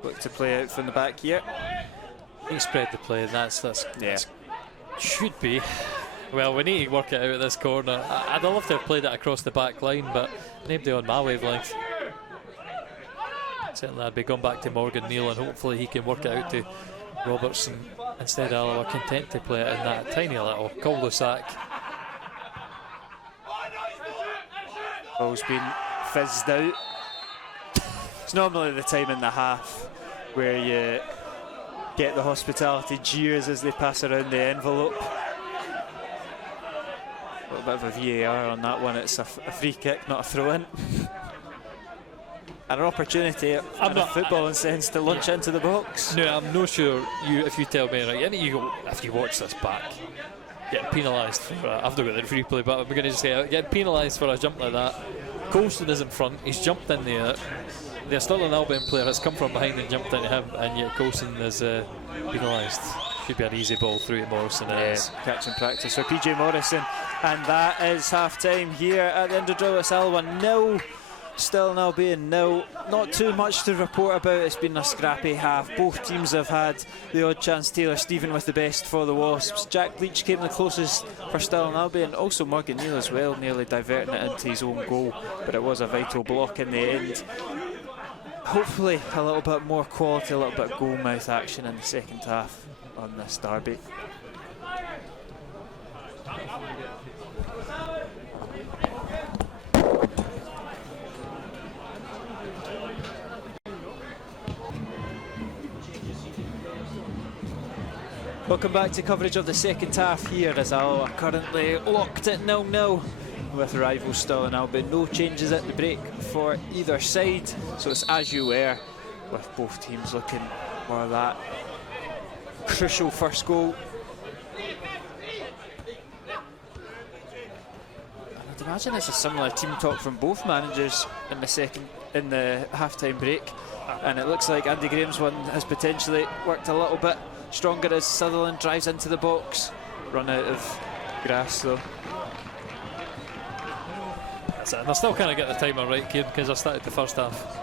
look to play out from the back here. He spread the play, and that's should be. Well, we need to work it out at this corner. I'd love to have played it across the back line, but nobody on my wavelength. Certainly I'd be going back to Morgan Neal, and hopefully he can work it out to Robertson. Instead, Alloa content to play it in that tiny little cul-de-sac. Ball's been fizzed out. It's normally the time in the half where you get the hospitality jeers as they pass around the envelope. A little bit of a VAR on that one. It's a free kick, not a throw-in. And an opportunity in a footballing sense to launch into the box. No, I'm not sure if you tell me, right, you go, if you watch this back, getting penalised for I've not got the replay, but I'm going to just say, getting penalised for a jump like that. Colston is in front, he's jumped in there. There's still an Albion player has come from behind and jumped into him, and yet Colston is penalised. Should be an easy ball through to Morrison. Catch in practice for PJ Morrison. And that is half time here at the Indodraw. It's Alloa 0. Still now being 0. Not too much to report about. It's been a scrappy half. Both teams have had the odd chance. Taylor Stephen with the best for the Wasps. Jack Leach came the closest for Stirling Albion. Also Morgan Neal as well, nearly diverting it into his own goal. But it was a vital block in the end. Hopefully a little bit more quality, a little bit of goal-mouth action in the second half on this derby. Welcome back to coverage of the second half here as Alloa are currently locked at 0-0 with rival Stirling Albion. No changes at the break for either side, so it's as you were, with both teams looking for that crucial first goal. I'd imagine it's a similar team talk from both managers in the half-time break, and it looks like Andy Graham's one has potentially worked a little bit stronger as Sutherland drives into the box. Run out of grass though. That's it. And I still can't get the timer right, Kieran, because I started the first half.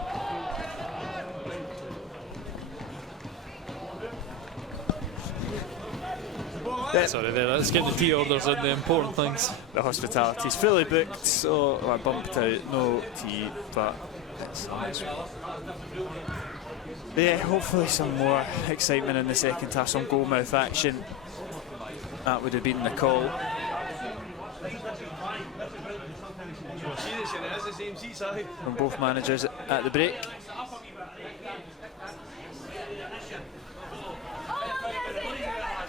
Sorry there, let's get the tea orders in, the important things. The hospitality's fully booked, so I bumped out, no tea, but it's yeah, hopefully some more excitement in the second half, some goal-mouth action. That would have been the call. From both managers at the break.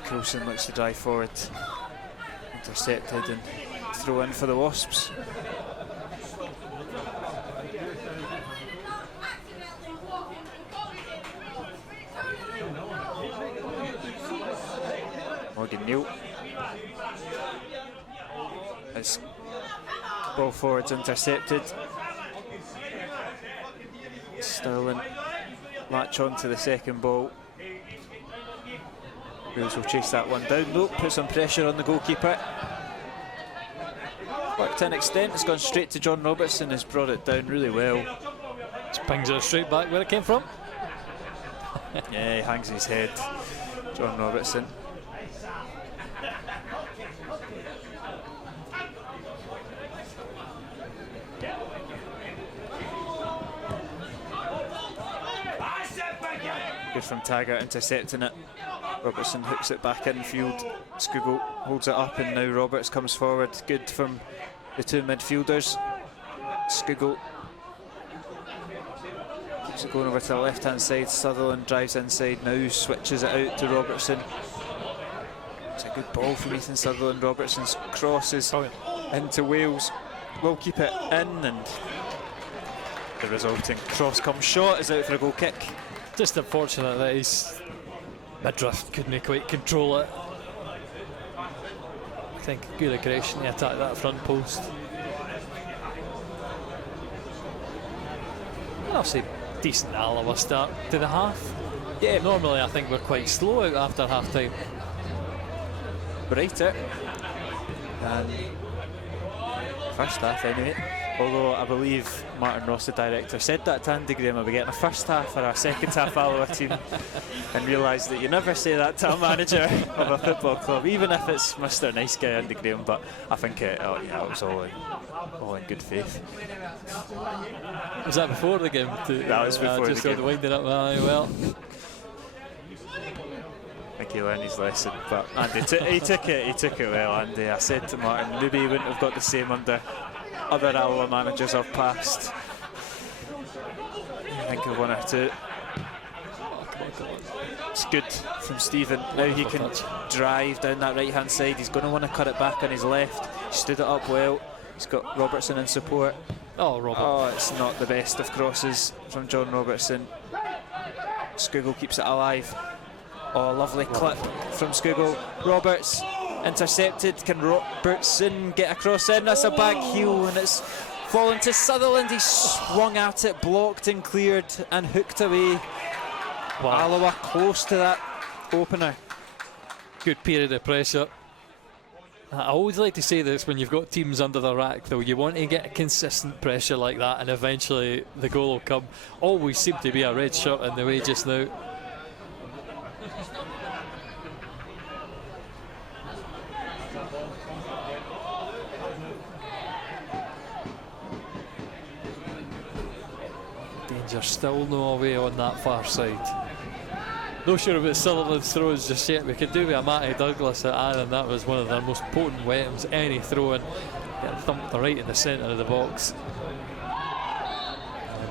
Coulson looks to drive forward, intercepted and throw in for the Wasps. Morgan Neal. As ball forwards intercepted. Stirling latch on to the second ball. Wales will chase that one down though, put some pressure on the goalkeeper. Worked to an extent, it's gone straight to John Robertson, has brought it down really well. Just pings it straight back where it came from. Yeah, he hangs his head, John Robertson. Good from Taggart intercepting it. Robertson hooks it back infield. Skugel holds it up and now Roberts comes forward. Good from the two midfielders. Skugel Keeps it going over to the left-hand side. Sutherland drives inside now, switches it out to Robertson. It's a good ball from Ethan Sutherland. Robertson's crosses into Wales. Will keep it in, and the resulting cross come shot is out for a goal kick. Just unfortunate that his midriff couldn't quite control it. I think good aggression to attack that front post. I'll say decent Alloa start to the half. Yeah, normally I think we're quite slow out after half time. Brighter and first half anyway. Although I believe Martin Ross, the director, said that to Andy Graham, I'll be getting a first half or a second half Alloa team, and realised that you never say that to a manager of a football club, even if it's Mr. Nice Guy Andy Graham. But I think it was all in good faith. Was that before the game? That was before just the game. Winding up, well. I think he learned his lesson, but Andy he took it well. Andy, I said to Martin, maybe he wouldn't have got the same under other Alloa managers of past. I think of one or two. It's good from Stephen. Now he can drive down that right hand side. He's going to want to cut it back on his left. He stood it up well. He's got Robertson in support. Oh, Robert. Oh, it's not the best of crosses from John Robertson. Skugel keeps it alive. Oh, lovely clip from Skugel. Roberts intercepted. Can Robertson get across in? That's a back heel, and it's fallen to Sutherland. He swung at it, blocked and cleared, and hooked away. Wow. Alloa close to that opener. Good period of pressure. I always like to say this when you've got teams under the rack, though. You want to get consistent pressure like that, and eventually the goal will come. Always seem to be a red shirt in the way just now. Danger still no away on that far side. Not sure about Sutherland's throws just yet. We could do with a Matty Douglas at Aaron. That was one of their most potent weapons. Any throw in, get thumped right in the centre of the box.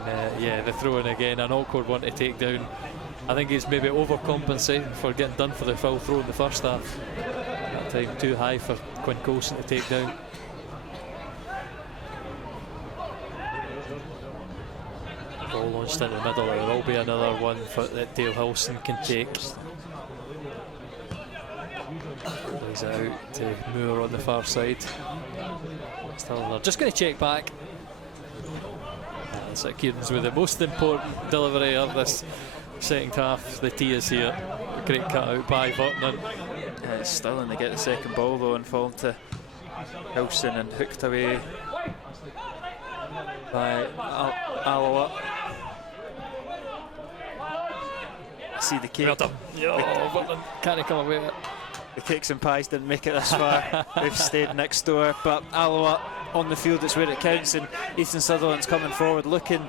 And yeah, the throw in again, an awkward one to take down. I think he's maybe overcompensating for getting done for the foul throw in the first half. That time too high for Quinn Coulson to take down. Ball launched into the middle. There will be another one that Dale Hilson can take. Plays it out to Moore on the far side. Still, they're just going to check back. That's it. Kieran's with the most important delivery of this second half. The tee is here. Great cut out by Vernon. It's Stirling to get the second ball though, and fall to Hilson and hooked away by Alloa. I see the cake. Vernon can't come away with it. The cakes and pies didn't make it this far. They've stayed next door, but Alloa on the field, it's where it counts, and Ethan Sutherland's coming forward looking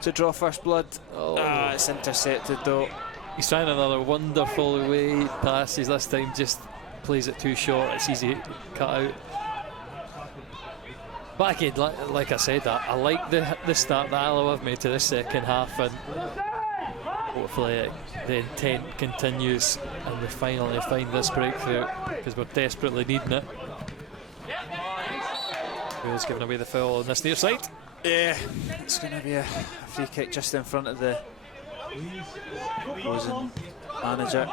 to draw first blood. It's intercepted though. He's trying another wonderful away passes. This time just plays it too short. It's easy to cut out. But again, like I said, I like the start that Alloa have made to this second half, and hopefully the intent continues and we finally find this breakthrough, because we're desperately needing it. Wales giving away the foul on this near side. Yeah, it's going to be a free kick just in front of the opposing manager.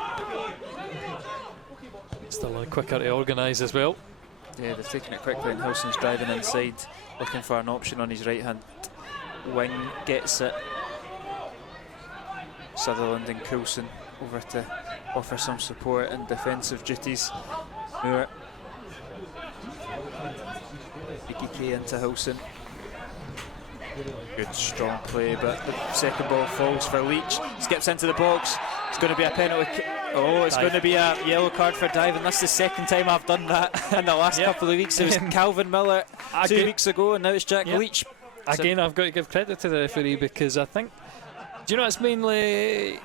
Still quicker to organise as well. Yeah, they've taken it quickly, and Hilson's driving inside, looking for an option on his right hand wing, gets it. Sutherland and Coulson over to offer some support and defensive duties. Moore. K into Hilson. Good strong play, but the second ball falls for Leach. Skips into the box. It's going to be a penalty. Oh, it's going to be a yellow card for diving. That's the second time I've done that in the last couple of weeks. It was Calvin Miller 2 weeks ago, and now it's Jack Leach. Again, I've got to give credit to the referee, because I think, do you know, it's mainly,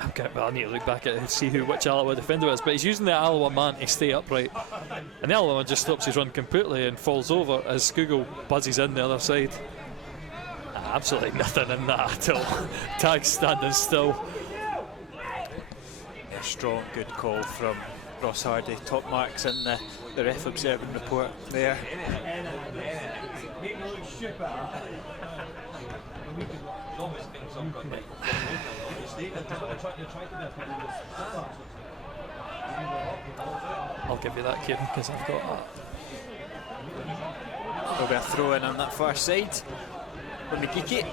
I need to look back at it and see which Alloa defender it is, but he's using the Alloa man to stay upright, and the Alloa man just stops his run completely and falls over as Skugel buzzes in the other side. I absolutely nothing in that at all. Tag standing still. A strong, good call from Ross Hardy. Top marks in the ref observing report there. I'll give you that, Kieran, because I've got that. There'll be a throw in on that far side for Mikiki.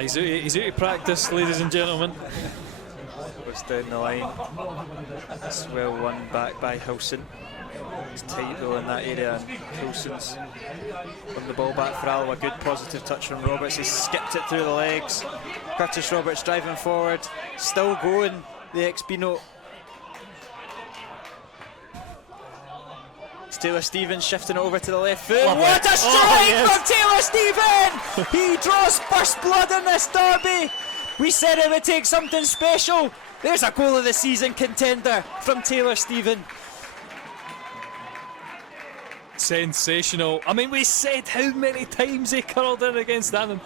He's out of practice, ladies and gentlemen. Goes down the line. It's well won back by Hilson. It's tight though in that area, and Hilson's won the ball back for Alloa. Good positive touch from Roberts. He skipped it through the legs. Curtis Roberts driving forward, still going, the ex-Beano. It's Taylor Stevens shifting it over to the left foot. Lovely. What a strike from Taylor Stevens! He draws first blood in this derby. We said it would take something special. There's a goal of the season contender from Taylor Stevens. Sensational. I mean, we said how many times he curled in against Annan.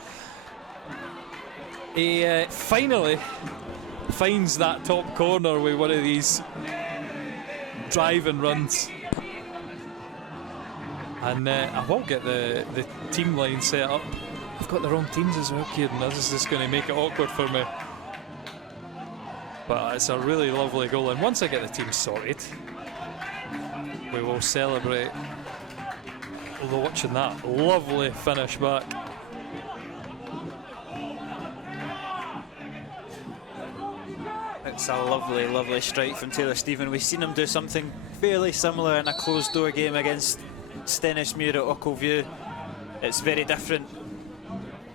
He finally finds that top corner with one of these driving runs. And I will get the team line set up. I've got the wrong teams as well, Kieran. This is just going to make it awkward for me. But it's a really lovely goal. And once I get the team sorted, we will celebrate watching that lovely finish back. It's a lovely, lovely strike from Taylor Stevens. We've seen him do something fairly similar in a closed door game against Stennismuir at Ochilview. It's very different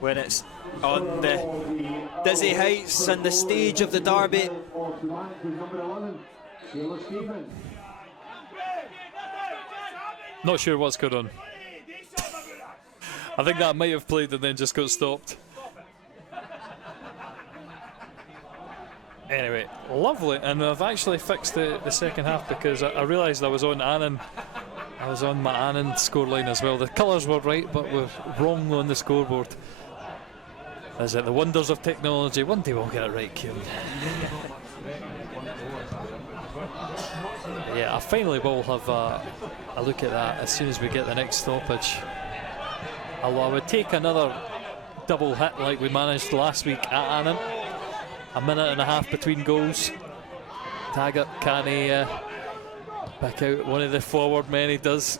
when it's on the dizzy heights and the stage of the derby. Not sure what's going on. I think that might have played and then just got stopped. Anyway, lovely, and I've actually fixed the second half because I realised I was on Annan. I was on my Annan scoreline as well. The colours were right, but we're wrong on the scoreboard. Is it the wonders of technology? One day we'll get it right, Kieran. Yeah, I finally will have a look at that as soon as we get the next stoppage. Although I would take another double hit like we managed last week at Annan. A minute and a half between goals. Taggart, can he back out one of the forward men? He does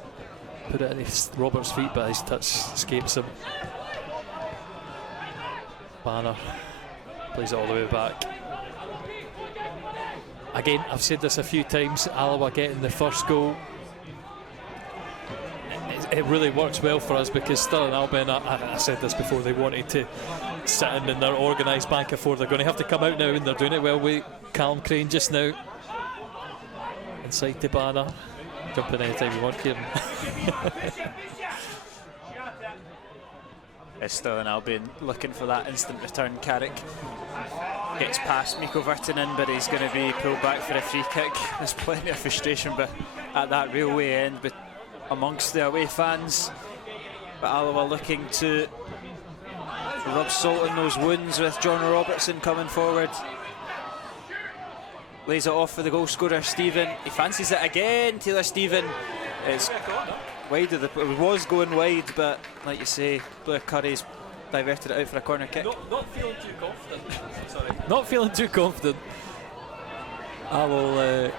put it in Roberts' feet, but his touch escapes him. Banner plays it all the way back. Again, I've said this a few times, Alloa getting the first goal. It really works well for us because Stirling Albion, I said this before, they wanted to sit in their organised bank of four. They're going to have to come out now, and they're doing it well with Callum Crane just now. Inside to Banner. Jump in anytime you want, Kieran. It's Stirling Albion looking for that instant return. Carrick gets past Mikko Virtanen, but he's going to be pulled back for a free kick. There's plenty of frustration but at that railway end but amongst the away fans. But Alloa looking to rub salt in those wounds with John Robertson coming forward. Lays it off for the goal scorer Stephen. He fancies it again. Taylor Stephen. It's wide of the. It was going wide, but like you say, Blair Curry's diverted it out for a corner kick. Not feeling too confident. Sorry. Not feeling too confident. I will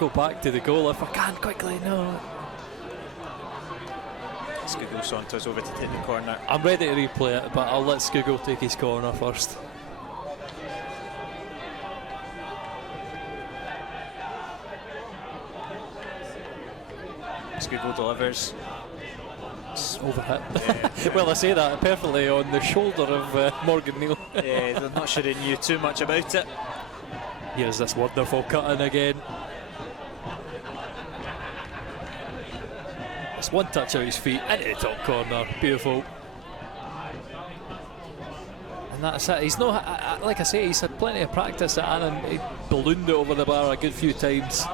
go back to the goal if I can quickly. No. Skugul saunters over to take the corner. I'm ready to replay it, but I'll let Skugul take his corner first. Skugul delivers. Overhit. Yeah. Well, I say that perfectly on the shoulder of Morgan Neal. Yeah, they're not sure he knew too much about it. Here's this wonderful cut-in again. It's one touch out his feet into the top corner. Beautiful. And that's it. He's not, like I say, he's had plenty of practice at Annan. He ballooned it over the bar a good few times.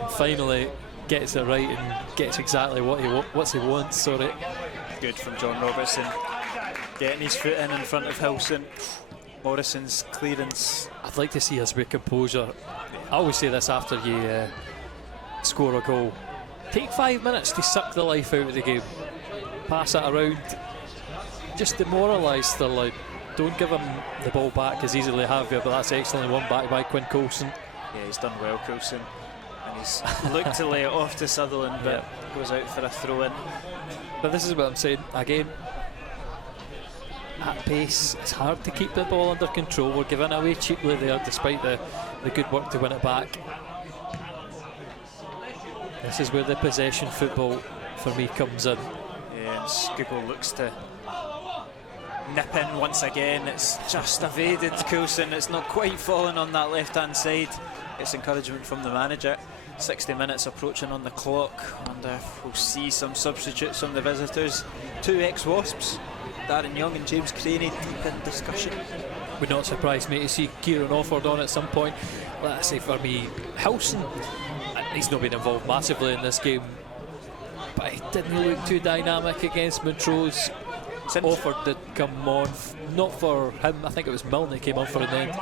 And finally gets it right and gets exactly what he wants. Sorry. Good from John Robertson, getting his foot in front of Hilson. Morrison's clearance. I'd like to see us with composure. I always say this after you score a goal. Take 5 minutes to suck the life out of the game. Pass it around. Just demoralise Stirling. Don't give him the ball back as easily have you, but that's excellently won back by Quinn Coulson. Yeah, he's done well, Coulson. And he's looked to lay it off to Sutherland, but goes out for a throw-in. But this is what I'm saying. Again, at pace, it's hard to keep the ball under control. We're giving away cheaply there, despite the good work to win it back. This is where the possession football, for me, comes in. Yeah, and Scougall looks to nip in once again. It's just evaded Coulson. It's not quite fallen on that left-hand side. It's encouragement from the manager. 60 minutes approaching on the clock, and we'll see some substitutes from the visitors. 2 ex-Wasps, Darren Young and James Craney, deep in discussion. Would not surprise me to see Kieran Offord on at some point. Let's say for me, Hilson, he's not been involved massively in this game, but he didn't look too dynamic against Montrose. Offord did come on, not for him, I think it was Milne came on for an end,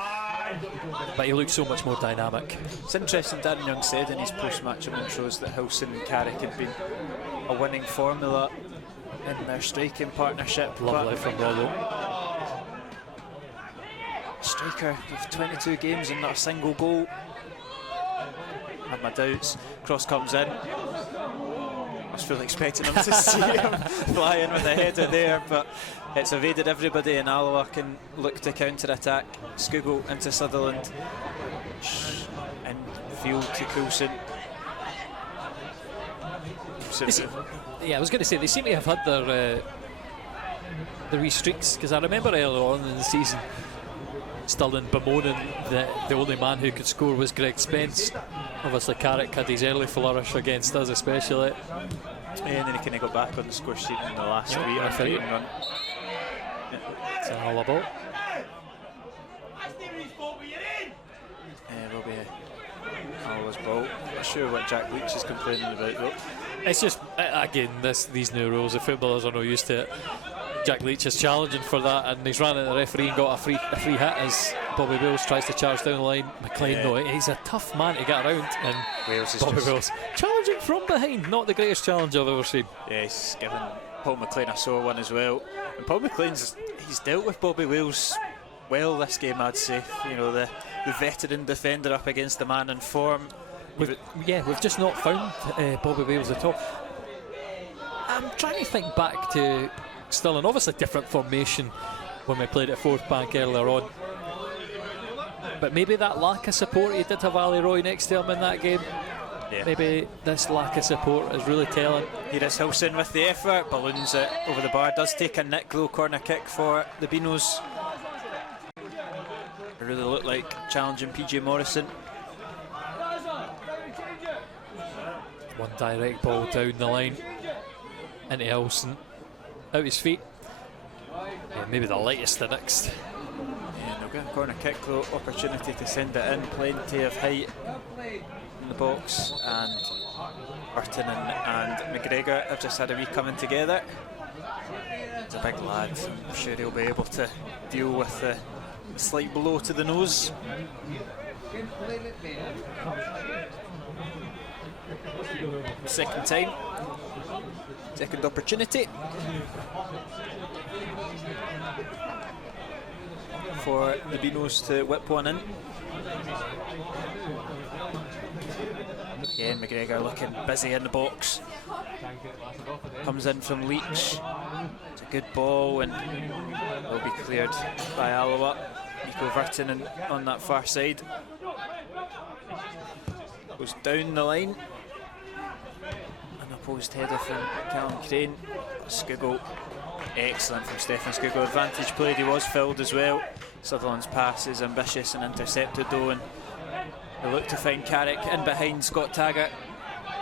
but he looked so much more dynamic. It's interesting, Darren Young said in his post-match at Montrose that Hilson and Carrick had been a winning formula in their striking partnership. Lovely from Rollo. Striker with 22 games and not a single goal. Had my doubts. Cross comes in. I was fully expecting him to see him fly in with a header there, but it's evaded everybody, and Alloa can look to counter-attack. Scougall into Sutherland. And field to Coulson. Yeah, I was going to say, they seem to have had their wee streaks, because I remember earlier on in the season Stirling bemoaning that the only man who could score was Greg Spence. Obviously Carrick had his early flourish against us especially. Yeah, and then he kind of got back on the score sheet in the last week unbeaten run. It's an all about. Yeah, will be Alloa's ball. Not sure what Jack Leach is complaining about though. It's just, again, these new rules, the footballers are not used to it. Jack Leach is challenging for that, and he's ran at the referee and got a free hit as Bobby Wills tries to charge down the line. McLean, though, he's a tough man to get around, and Bobby Wills challenging from behind, not the greatest challenge I've ever seen. Yeah, he's given Paul McLean a sore one as well. And Paul McLean's dealt with Bobby Wills well this game, I'd say. You know, the veteran defender up against the man in form. We've just not found Bobby Wills at all. I'm trying to think back to Stirling, obviously different formation when we played at Fourth Bank earlier on, but maybe that lack of support, he did have Ali Roy next to him in that game. Yeah. Maybe this lack of support is really telling. Here is Hilson with the effort, balloons it over the bar, does take a nick though, corner kick for the Beanos. It really looked like challenging PJ Morrison. One direct ball down the line into Hilson. Out his feet. Yeah, maybe the lightest the next. Yeah, they'll get a corner kick though, opportunity to send it in, plenty of height in the box, and Burton and McGregor have just had a wee coming together. He's a big lad, I'm sure he'll be able to deal with the slight blow to the nose. Second time. Second opportunity for the Beanos to whip one in. Again, McGregor looking busy in the box. Comes in from Leach. It's a good ball and will be cleared by Alloa. Nico Vertinen on that far side. Goes down the line. Post header from Callum Crane. Scougall, excellent from Stefan Scougall. Advantage played, he was filled as well. Sutherland's pass is ambitious and intercepted though, and they look to find Carrick in behind Scott Taggart.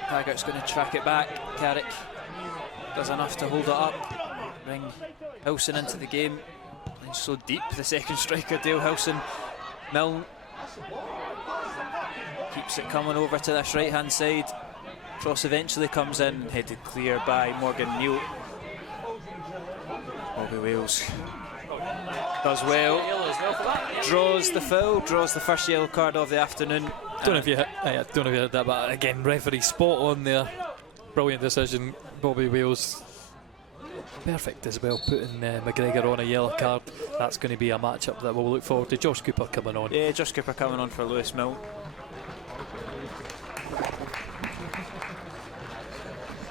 Taggart's going to track it back. Carrick does enough to hold it up, bring Hilson into the game. And so deep, the second striker, Dale Hilson. Milne keeps it coming over to this right hand side. Cross eventually comes in, headed clear by Morgan Neal. Bobby Wales does well, draws the foul, draws the first yellow card of the afternoon. Don't know if you heard that, but again, referee spot on there. Brilliant decision, Bobby Wales. Perfect as well, putting McGregor on a yellow card. That's going to be a matchup that we'll look forward to. Josh Cooper coming on. Yeah, Josh Cooper coming on for Lewis Mill.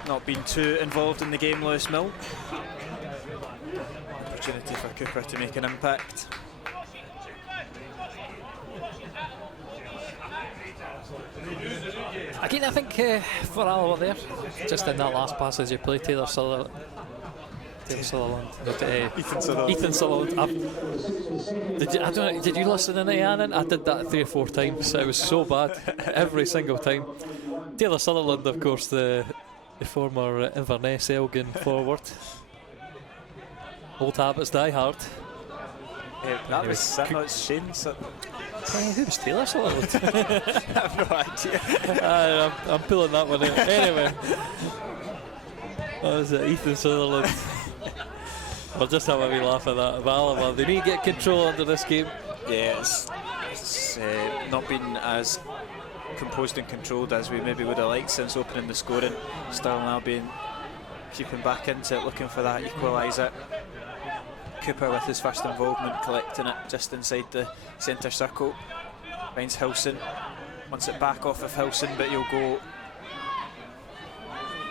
Not been too involved in the game, Lewis Mill. Opportunity for Cooper to make an impact. Again, I think for Alloa there, just in that last passage you played, Ethan Sutherland. Did you listen to it, Annan? I did that 3 or 4 times. It was so bad every single time. Taylor Sutherland, of course, the former Inverness Elgin forward. Old habits die hard. That was Shane. Who was Taylor Sutherland? I have no idea. I'm pulling that one out. Anyway, that was Ethan Sutherland. We'll just have a wee laugh at that. Alloa, they need to get control under this game. Yeah, it's not been as composed and controlled as we maybe would have liked since opening the scoring. Stirling Albion keeping back into it, looking for that equaliser. Cooper with his first involvement, collecting it just inside the centre circle. Finds Hilson, wants it back off of Hilson, but he'll go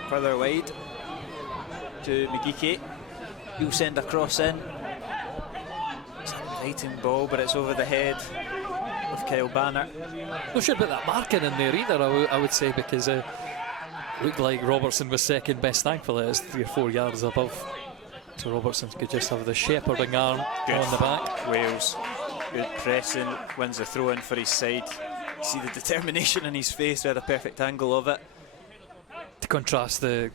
further wide to McGeechy. He'll send a cross in. It's an inviting ball, but it's over the head of Kyle Banner. Not sure about that marking in there either, I would say, because it looked like Robertson was second best. Thankfully, it's 3 or 4 yards above. So Robertson could just have the shepherding arm on the back. Wales, good pressing, wins the throw in for his side. You see the determination in his face, we had a perfect angle of it. To contrast the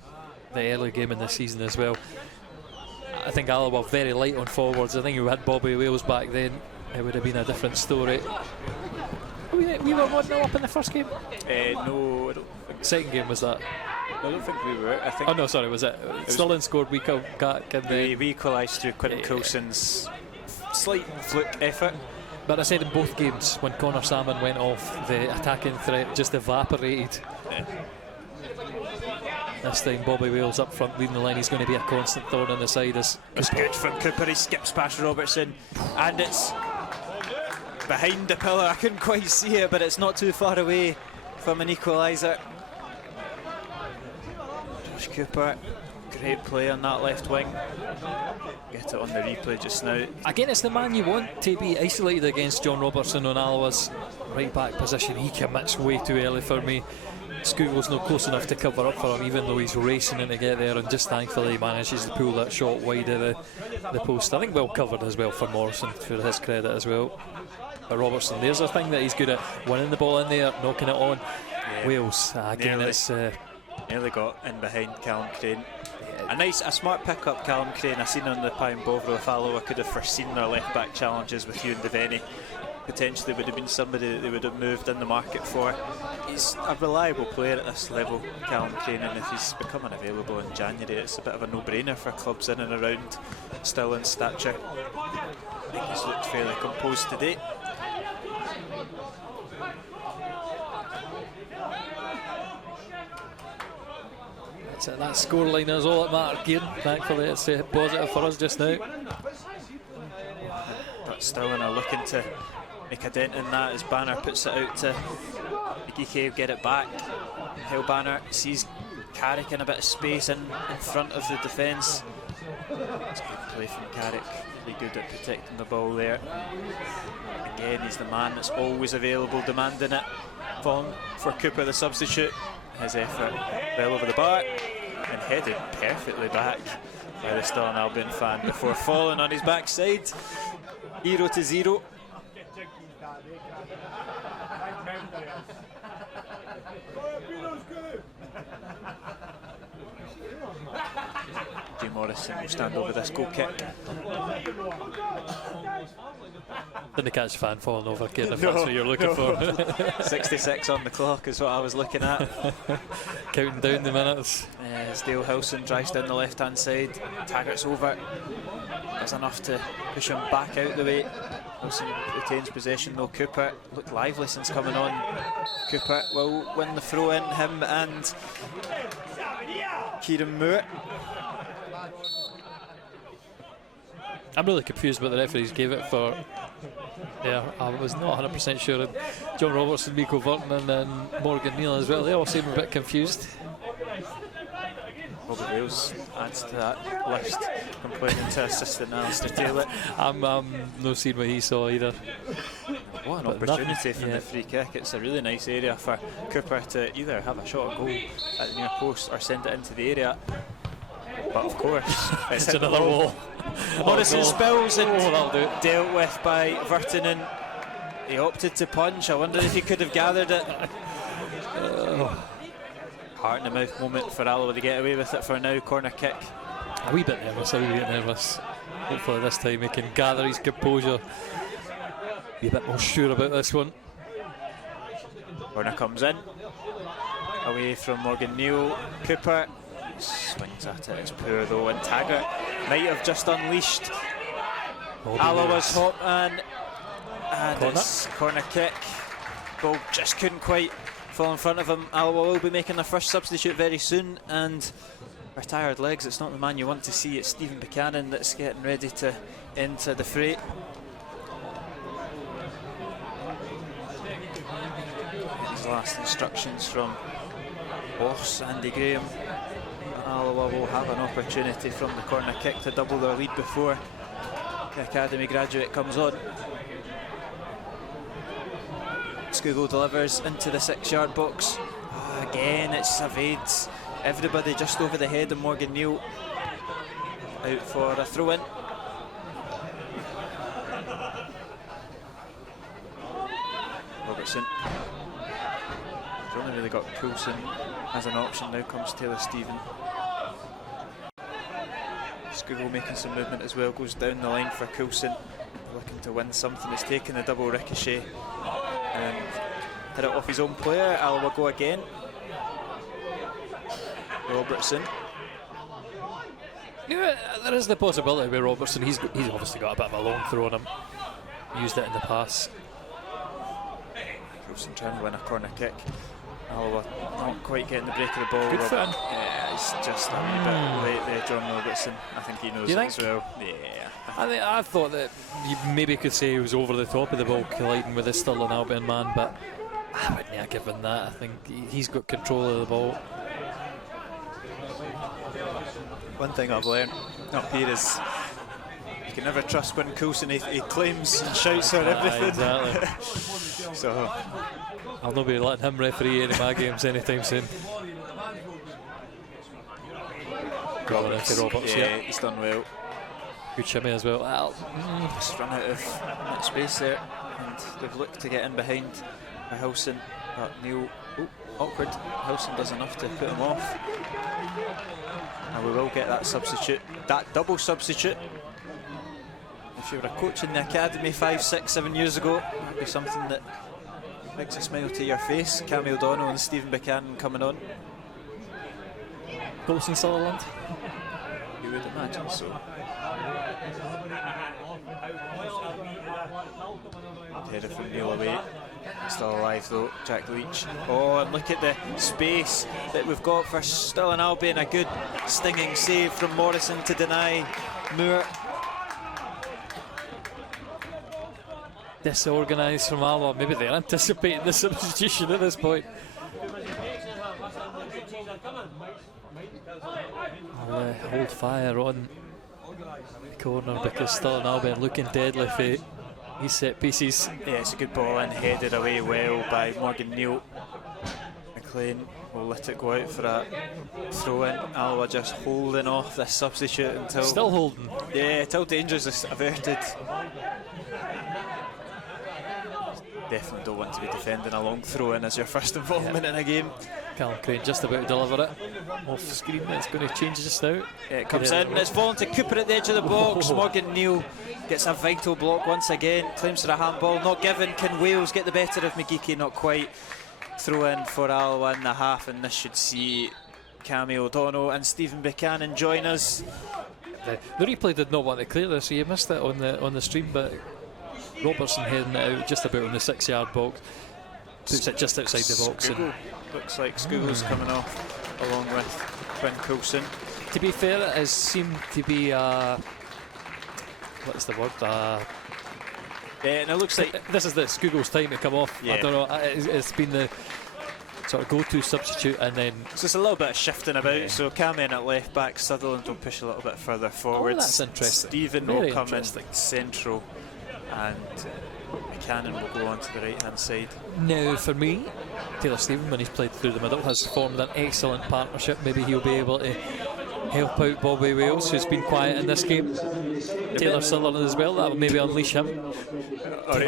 early game in this season as well, I think Alloa were very light on forwards. I think if we had Bobby Wales back then, it would have been a different story. We were 1-0 up in the first game? No, I don't think. Second game was that? I don't think we were. I think. Oh no, sorry, was it? Stirling scored, we equalised through Quinton Coulson's slight fluke effort. But I said in both games, when Connor Salmon went off, the attacking threat just evaporated. Yeah. This time Bobby Wales up front leading the line. He's going to be a constant thorn on the side. It's good from Cooper. He skips past Robertson and it's behind the pillar. I couldn't quite see it, but it's not too far away from an equaliser. Josh Cooper, great play on that left wing. Get it on the replay just now. Again, it's the man you want to be isolated against. John Robertson on Alloa's right back position. He commits way too early for me. Scootle's not close enough to cover up for him, even though he's racing in to get there, and just thankfully he manages to pull that shot wide of the post. I think well covered as well for Morrison, for his credit as well. But Robertson, there's a thing that he's good at, winning the ball in there, knocking it on. Yeah. Wales, again, it's nearly got in behind Callum Crane. A smart pick up, Callum Crane. I seen on the Pine Bovro if Alloa could have foreseen their left back challenges with Ewan Devaney. Potentially would have been somebody that they would have moved in the market for. He's a reliable player at this level, Callum Crane, and if he's becoming available in January, it's a bit of a no-brainer for clubs in and around Stirling's stature. I think he's looked fairly composed today. That's it, that scoreline is all that matters, Kieran. Thankfully it's positive for us just now. But Stirling are looking to make a dent in that as Banner puts it out to McGeechy, get it back. Hill Banner sees Carrick in a bit of space in front of the defence. It's a good play from Carrick, really good at protecting the ball there. Again, he's the man that's always available, demanding it for Cooper, the substitute. His effort well over the bar and headed perfectly back by the Stirling Albion fan before falling on his backside. 0-0. Jay Morrison will stand over this goal kick. Didn't catch the fan falling over, Kieran, if that's what you're looking for. 66 on the clock is what I was looking at. Counting down the minutes. As Dale Hilson drives down the left-hand side, Taggart's over. That's enough to push him back out the way. Hilson retains possession though. Cooper looked lively since coming on. Cooper will win the throw in, him and Kieran Moore. I'm really confused what the referees gave it for. Yeah, I was not 100% sure. John Robertson, Miko Vernon and Morgan Neal as well. They all seem a bit confused. Robert Wales adds to that list, complaining to assistant Alistair Taylor. I'm not seeing what he saw either. What an But opportunity nothing, from the free kick. It's a really nice area for Cooper to either have a shot at goal at the near post or send it into the area. But of course, it's hit another the wall. Morrison spills and that'll do it. dealt with by Virtanen. He opted to punch. I wonder if he could have gathered it. Heart in the mouth moment for Alloa to get away with it for now. Corner kick. A wee bit nervous, Hopefully this time he can gather his composure. Be a bit more sure about this one. Corner comes in. Away from Morgan Neal. Cooper swings at it. It's poor though, and Taggart might have just unleashed Alloa's hot man. And Corner. it's corner kick. Ball just couldn't quite fall in front of him. Alloa will be making their first substitute very soon, and for tired legs, it's not the man you want to see. It's Stephen Buchanan that's getting ready to enter the fray. His last instructions from boss Andy Graham. Alloa will have an opportunity from the corner kick to double their lead before the academy graduate comes on. Scougal delivers into the 6-yard box. Again, it's evades everybody just over the head of Morgan Neal. Out for a throw-in. Robertson. He's only really got Coulson as an option. Now comes Taylor Stephen. Scougal making some movement as well. Goes down the line for Coulson. Looking to win something. He's taking the double ricochet. Hit it off his own player. Alloa go again. Robertson. Yeah, there is the possibility with Robertson. He's obviously got a bit of a long throw on him. Used it in the pass. Coulson trying to win a corner kick. Alloa not quite getting the break of the ball. Good for him. Yeah, he's just a wee bit late there, John Robertson. I think he knows Do you it think? as well. Yeah. I thought that you maybe could say he was over the top of the ball colliding with the Stirling Albion man, but I wouldn't have given that. I think he's got control of the ball. One thing I've learned up here is you can never trust when Coulson he claims and shouts for everything. Exactly. So I'll not be letting him referee any of my games anytime soon. Roberts, Roberts, yeah, he's done well. Good shimmy as well. Just run out of space there, and they've looked to get in behind Hilson, but Neal, awkward. Hilson does enough to put him off, and we will get that substitute, that double substitute. If you were a coach in the academy 5, 6, 7 years ago, that'd be something that makes a smile to your face. Cammy O'Donnell and Stephen Buchanan coming on. Coulson Sutherland? You would imagine so. Header from Neal away. Still alive though, Jack Leach. Oh, and look at the space that we've got for Stirling Albion. A good stinging save from Morrison to deny Moore. Disorganised from Alloa. Maybe they're anticipating the substitution at this point. I'll hold fire on the corner because Stirling Albion looking deadly for his set pieces. Yeah, it's a good ball in, headed away well by Morgan Neal. McLean will let it go out for a throw in. Alloa just holding off this substitute until... Still holding. Yeah, until dangers is averted. Definitely don't want to be defending a long throw in as your first involvement in a game. Callum Crane just about to deliver it. Off screen, it's going to change just now. Yeah, it comes in, it's fallen to Cooper at the edge of the box. Morgan Neal gets a vital block once again, claims for a handball, not given. Can Wales get the better of McGeechy? Not quite. Throw in for Alloa in the half, and this should see Cammy O'Donnell and Stephen Buchanan join us. The replay did not want to clear this, so you missed it on the stream, but Robertson heading it out just about on the 6-yard box. Puts it just outside the box. And looks like Skoogle's coming off along with Quinn Coulson. To be fair, it has seemed to be what's the word? And it looks like this is the Skoogle's time to come off. Yeah. I don't know. It's been the sort of go-to substitute, and then so it's a little bit of shifting about. Yeah. So Cam in at left back, Sutherland will push a little bit further forward. Oh, that's interesting. Stephen Very will come in central, and Buchanan will go on to the right-hand side. Now, for me, Taylor Stephen, when he's played through the middle, has formed an excellent partnership. Maybe he'll be able to help out Bobby Wales, who's been quiet in this game. Taylor Sutherland as well, that will maybe unleash him. Or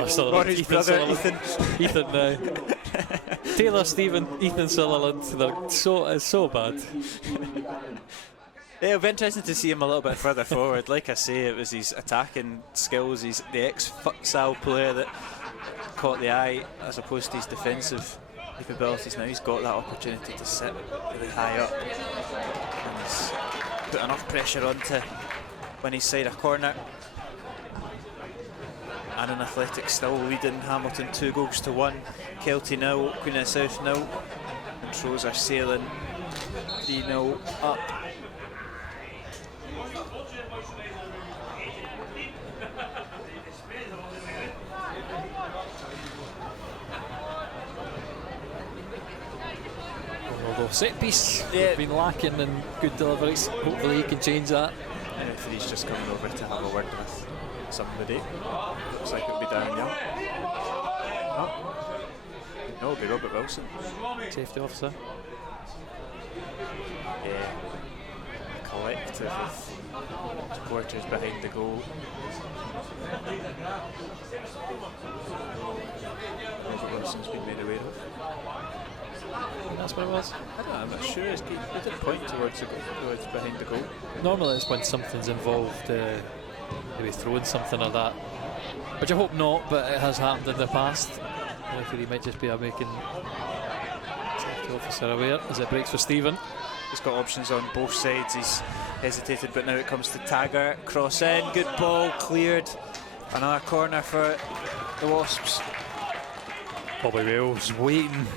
his brother, Ethan. Ethan now. Taylor Stephen, Ethan Sutherland, it's so bad. Yeah, it'll be interesting to see him a little bit further forward. Like I say, it was his attacking skills, he's the ex-futsal player that caught the eye as opposed to his defensive capabilities. Now he's got that opportunity to sit really high up, and he's put enough pressure onto when he's side a corner. Annan Athletic still leading Hamilton 2-1. Kelty 0, Queen of the South 0. Controls are sailing 3-0 up. Although set piece, yeah, been lacking in good deliveries. Hopefully he can change that. And if he's just coming over to have a word with somebody. Looks like it'll be Darren Young. No, it'll be Robert Wilson. Safety officer. Yeah. A collective of supporters behind the goal. Robert Wilson's been made aware of. That's what it was. I don't know, I'm not sure. He did point towards behind the goal. Normally it's when something's involved, maybe throwing something like that, which I hope not, but it has happened in the past. The referee might just be making safety officer aware as it breaks for Stephen. He's got options on both sides. He's hesitated, but now it comes to Taggart. Cross in, good ball, cleared. Another corner for the Wasps. Bobby Wales waiting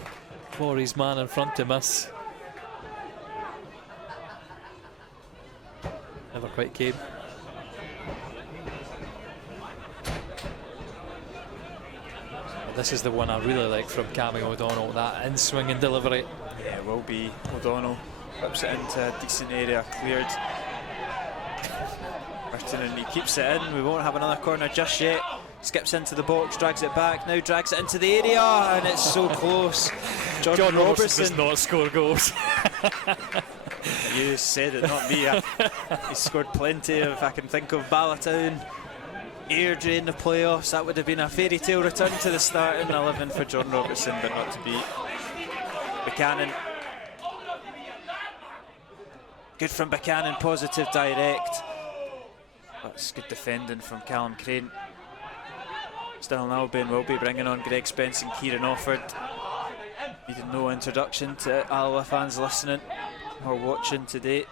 for his man in front to miss. Never quite came. And this is the one I really like from Cammy O'Donnell, that in-swinging delivery. Yeah, it will be. O'Donnell whips it into a decent area, cleared. Burton, and he keeps it in. We won't have another corner just yet. Skips into the box, drags it back, now drags it into the area, and it's so close. John Robertson does not score goals. You said it, not me. He's scored plenty of, I can think of Ballatown, Airdrie in the playoffs. That would have been a fairy tale return to the starting 11 for John Robertson, but not to be. Buchanan. Good from Buchanan, positive direct. That's good defending from Callum Crane. Stirling Albion will be bringing on Greg Spence and Kieran Offord. Needed no introduction to Alloa fans listening or watching today.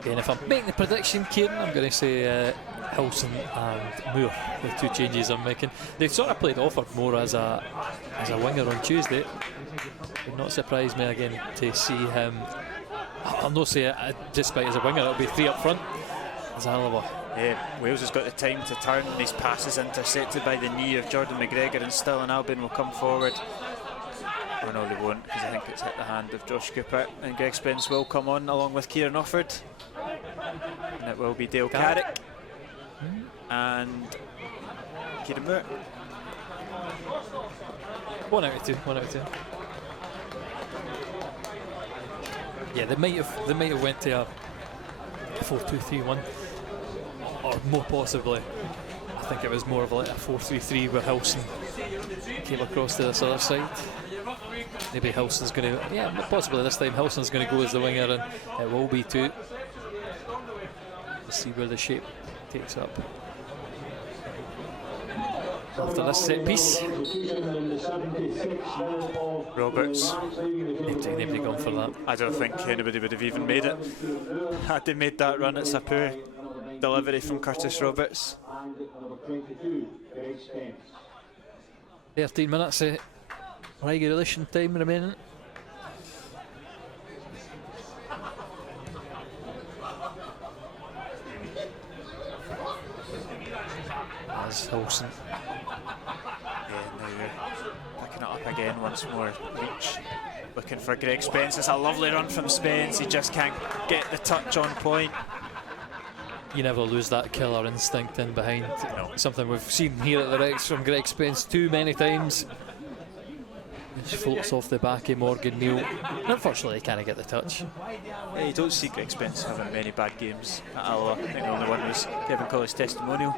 Again, if I'm making the prediction, Kieran, I'm going to say Hilson and Moore, the two changes I'm making. They sort of played Offord more as a winger on Tuesday. It would not surprise me again to see him. I'll not say it despite as a winger, it'll be three up front as Alloa. Yeah, Wales has got the time to turn. His pass is intercepted by the knee of Jordan McGregor, and Stirling Albion will come forward. Oh no, they won't, because I think it's hit the hand of Josh Cooper, and Greg Spence will come on along with Kieran Offord, and it will be Dale Carrick and Kieran Moore. 1 out of 2. 1 out of 2. Yeah, they might have went to a 4-2-3-1, or more possibly, I think it was more of like a 4-3-3 where Hilson came across to this other side. maybe Hilson's going to, yeah, possibly this time Hilson's going to go as the winger, and it will be too. Let's see where the shape takes up. After this set piece, Roberts. nobody gone for that. I don't think anybody would have even made it had they made that run. It's a poor delivery from Curtis Roberts. 13 minutes of regulation time remaining. As Hilson. Yeah, now they're picking it up again once more. Leach looking for Greg Spence. It's a lovely run from Spence. He just can't get the touch on point. You never lose that killer instinct in behind. No. Something we've seen here at the Rex from Greg Spence too many times. Just floats off the back of Morgan Neal. Unfortunately, he can't get the touch. Yeah, you don't see Greg Spence having many bad games at Alloa. I think the only one was Kevin Colley's testimonial.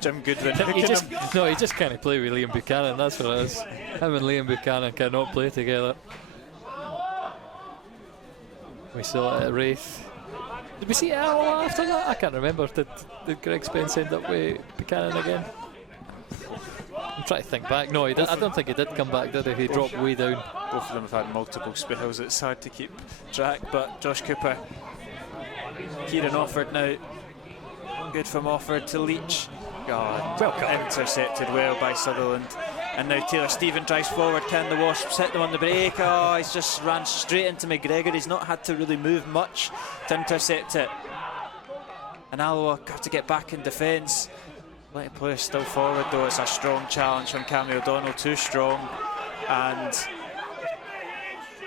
Jim Goodwin. he just can't play with Liam Buchanan, that's what it is. Him and Liam Buchanan cannot play together. We saw it at Wraith. Did we see it at Alloa after that? I can't remember. Did Greg Spence end up with Buchanan again? I'm trying to think back. No, he did. I don't think he did come back, did he? He dropped way down. Both of them have had multiple spells. It's hard to keep track, but Josh Cooper. Kieran Offord now. Good from Offord to Leach. God, intercepted well by Sutherland. And now Taylor Stephen drives forward. Can the Wasps hit them on the break? Oh, he's just ran straight into McGregor. He's not had to really move much to intercept it. And Alloa have to get back in defence. Plenty of players still forward though. It's a strong challenge from Cammy O'Donnell, too strong. And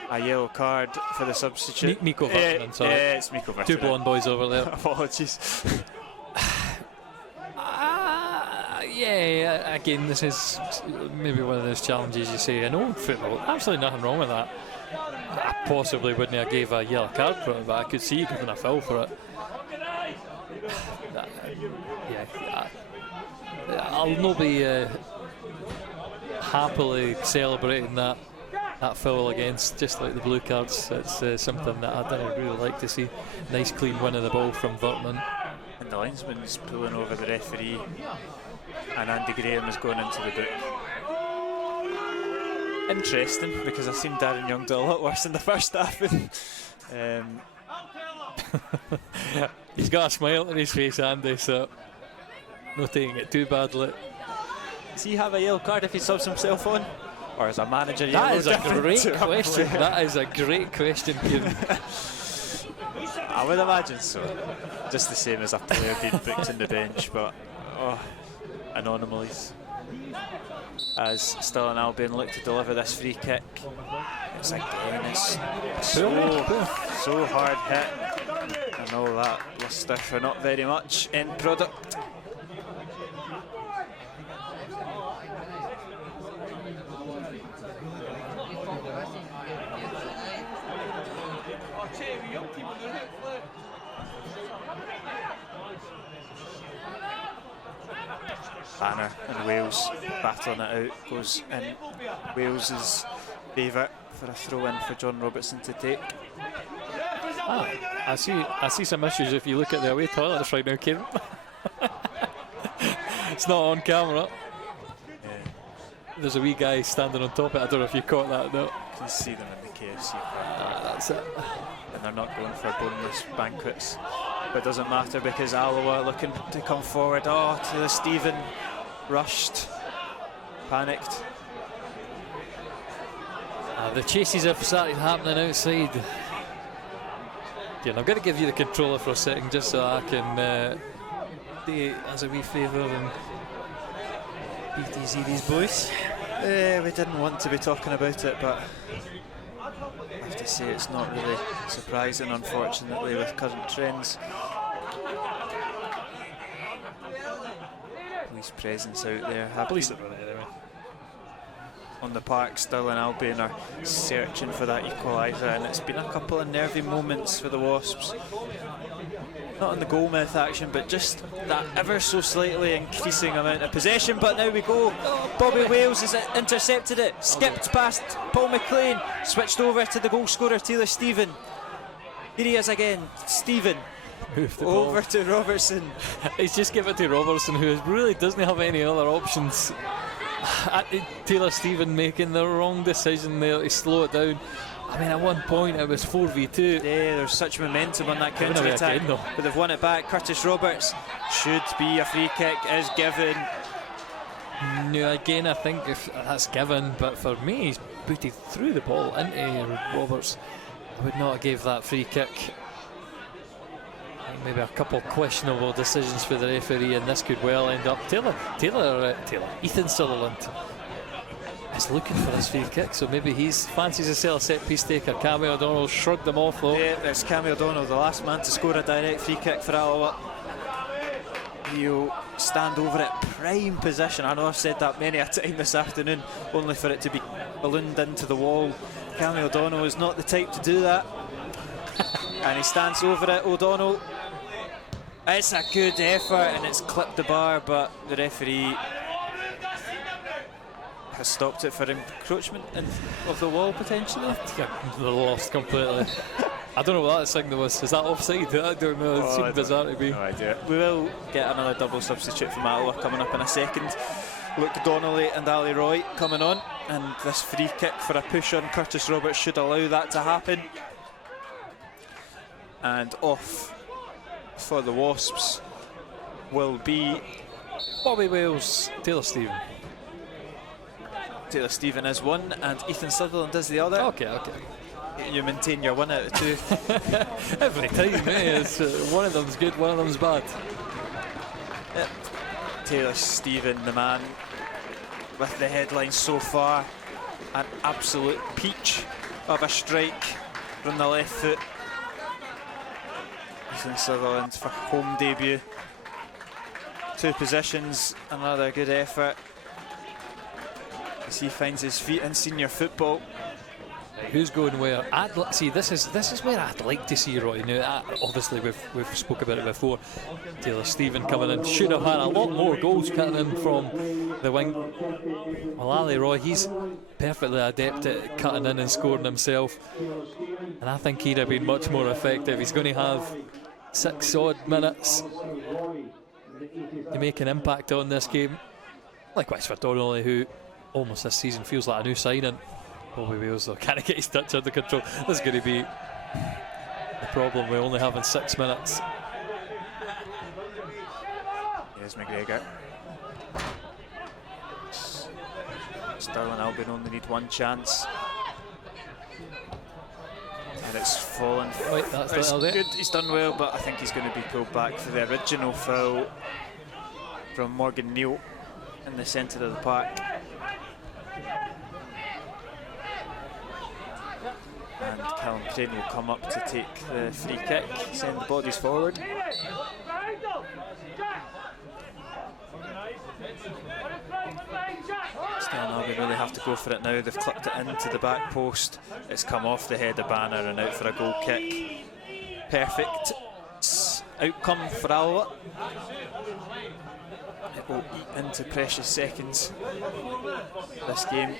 a yellow card for the substitute. Miko Vertman, sorry. Yeah, it's Miko Vertman. Two blonde boys over there. Apologies. Yeah, again, this is maybe one of those challenges you say, in old football, absolutely nothing wrong with that. I possibly wouldn't have gave a yellow card for it, but I could see you giving a foul for it. I'll not be happily celebrating that foul against, just like the blue cards. It's something that I don't really like to see. Nice clean win of the ball from Vertman. And the linesman's pulling over the referee, and Andy Graham is going into the book. Interesting, because I've seen Darren Young do a lot worse in the first half. He's got a smile on his face, Andy, so not taking it too badly. Does he have a yellow card if he subs himself on? Or is a manager yellow? That is a great question. That is a great question, Kieran. I would imagine so. Just the same as a player being booked in the bench, but anomalies. As Stirling Albion look to deliver this free kick. It's so hard hit. And all that lustre for not very much end product. Banner and Wales battling it out, goes in Wales's favour for a throw in for John Robertson to take. I see some issues if you look at the away toilets right now, Kieran. It's not on camera. Yeah. There's a wee guy standing on top of it. I don't know if you caught that though. You can see them in the KFC That's it. and they're not going for boneless banquets. But it doesn't matter because Alloa looking to come forward. Oh, Taylor Stephen rushed, panicked. The chases have started happening outside. Yeah, I'm going to give you the controller for a second just so I can do it as a wee favour and beat easy these boys. We didn't want to be talking about it, but I have to say it's not really surprising, unfortunately, with current trends. Police presence out there. Police are running anyway. on the park. Stirling Albion are searching for that equaliser, and it's been a couple of nervy moments for the Wasps. Not in the goalmouth action, but just that ever so slightly increasing amount of possession. But now we go. Bobby Wales has intercepted it, skipped past Paul McLean, switched over to the goal scorer Taylor Stephen. Here he is again, Stephen. Over to Robertson. He's just given it to Robertson, who really doesn't have any other options. Taylor Stephen making the wrong decision there to slow it down. I mean, at one point it was 4v2. Yeah, there's such momentum on that counter-attack, but they've won it back. Curtis Roberts should be a free kick, is given. No, again, I think if that's given, but for me, he's booted through the ball into Roberts. I would not have gave that free kick. Maybe a couple questionable decisions for the referee, and this could well end up. Ethan Sutherland is looking for his free kick, so maybe he fancies himself a set piece taker. Cammy O'Donnell shrugged them off though. Yeah, there's Cammy O'Donnell, the last man to score a direct free kick for Alloa. He'll stand over it, prime position. I know I've said that many a time this afternoon, only for it to be ballooned into the wall. Cammy O'Donnell is not the type to do that. And he stands over it. O'Donnell, it's a good effort, and it's clipped the bar, but the referee has stopped it for encroachment of the wall potentially. They're lost completely. I don't know what that signal was. Is that offside? I don't know. It seemed bizarre to be. No idea. We will get another double substitute from Alloa coming up in a second. Luke Donnelly and Ali Roy coming on, and this free kick for a push on Curtis Roberts should allow that to happen. And off for the Wasps will be Bobby Wales, Taylor Stephen. Taylor Stephen is one, and Ethan Sutherland is the other. Okay. You maintain your 1 out of 2. Every time, it's, one of them's good, one of them's bad. Yep. Taylor Stephen, the man with the headlines so far. An absolute peach of a strike from the left foot. Ethan Sutherland for home debut. 2 positions, another good effort as he finds his feet in senior football. Who's going where? See, this is where I'd like to see Roy. Now, obviously we've spoke about it before. Taylor Stephen coming in should have had a lot more goals cutting in from the wing. Well, Ali Roy, he's perfectly adept at cutting in and scoring himself, and I think he'd have been much more effective. He's going to have 6 odd minutes to make an impact on this game. Likewise for Donnelly, who almost this season feels like a new signing. Bobby Wales though can't get his touch under control. This is going to be the problem. We're only having 6 minutes. Here's McGregor. Stirling Albion only need 1 chance. And it's fallen. Wait, that's it's good. There. He's done well, but I think he's going to be pulled back for the original foul from Morgan Neal in the centre of the park. And Callum Crane will come up to take the free kick, send the bodies forward. Stirling Albion really have to go for it now. They've clipped it into the back post. It's come off the head of Banner and out for a goal kick. Perfect outcome for Alloa. It will eat into precious seconds this game.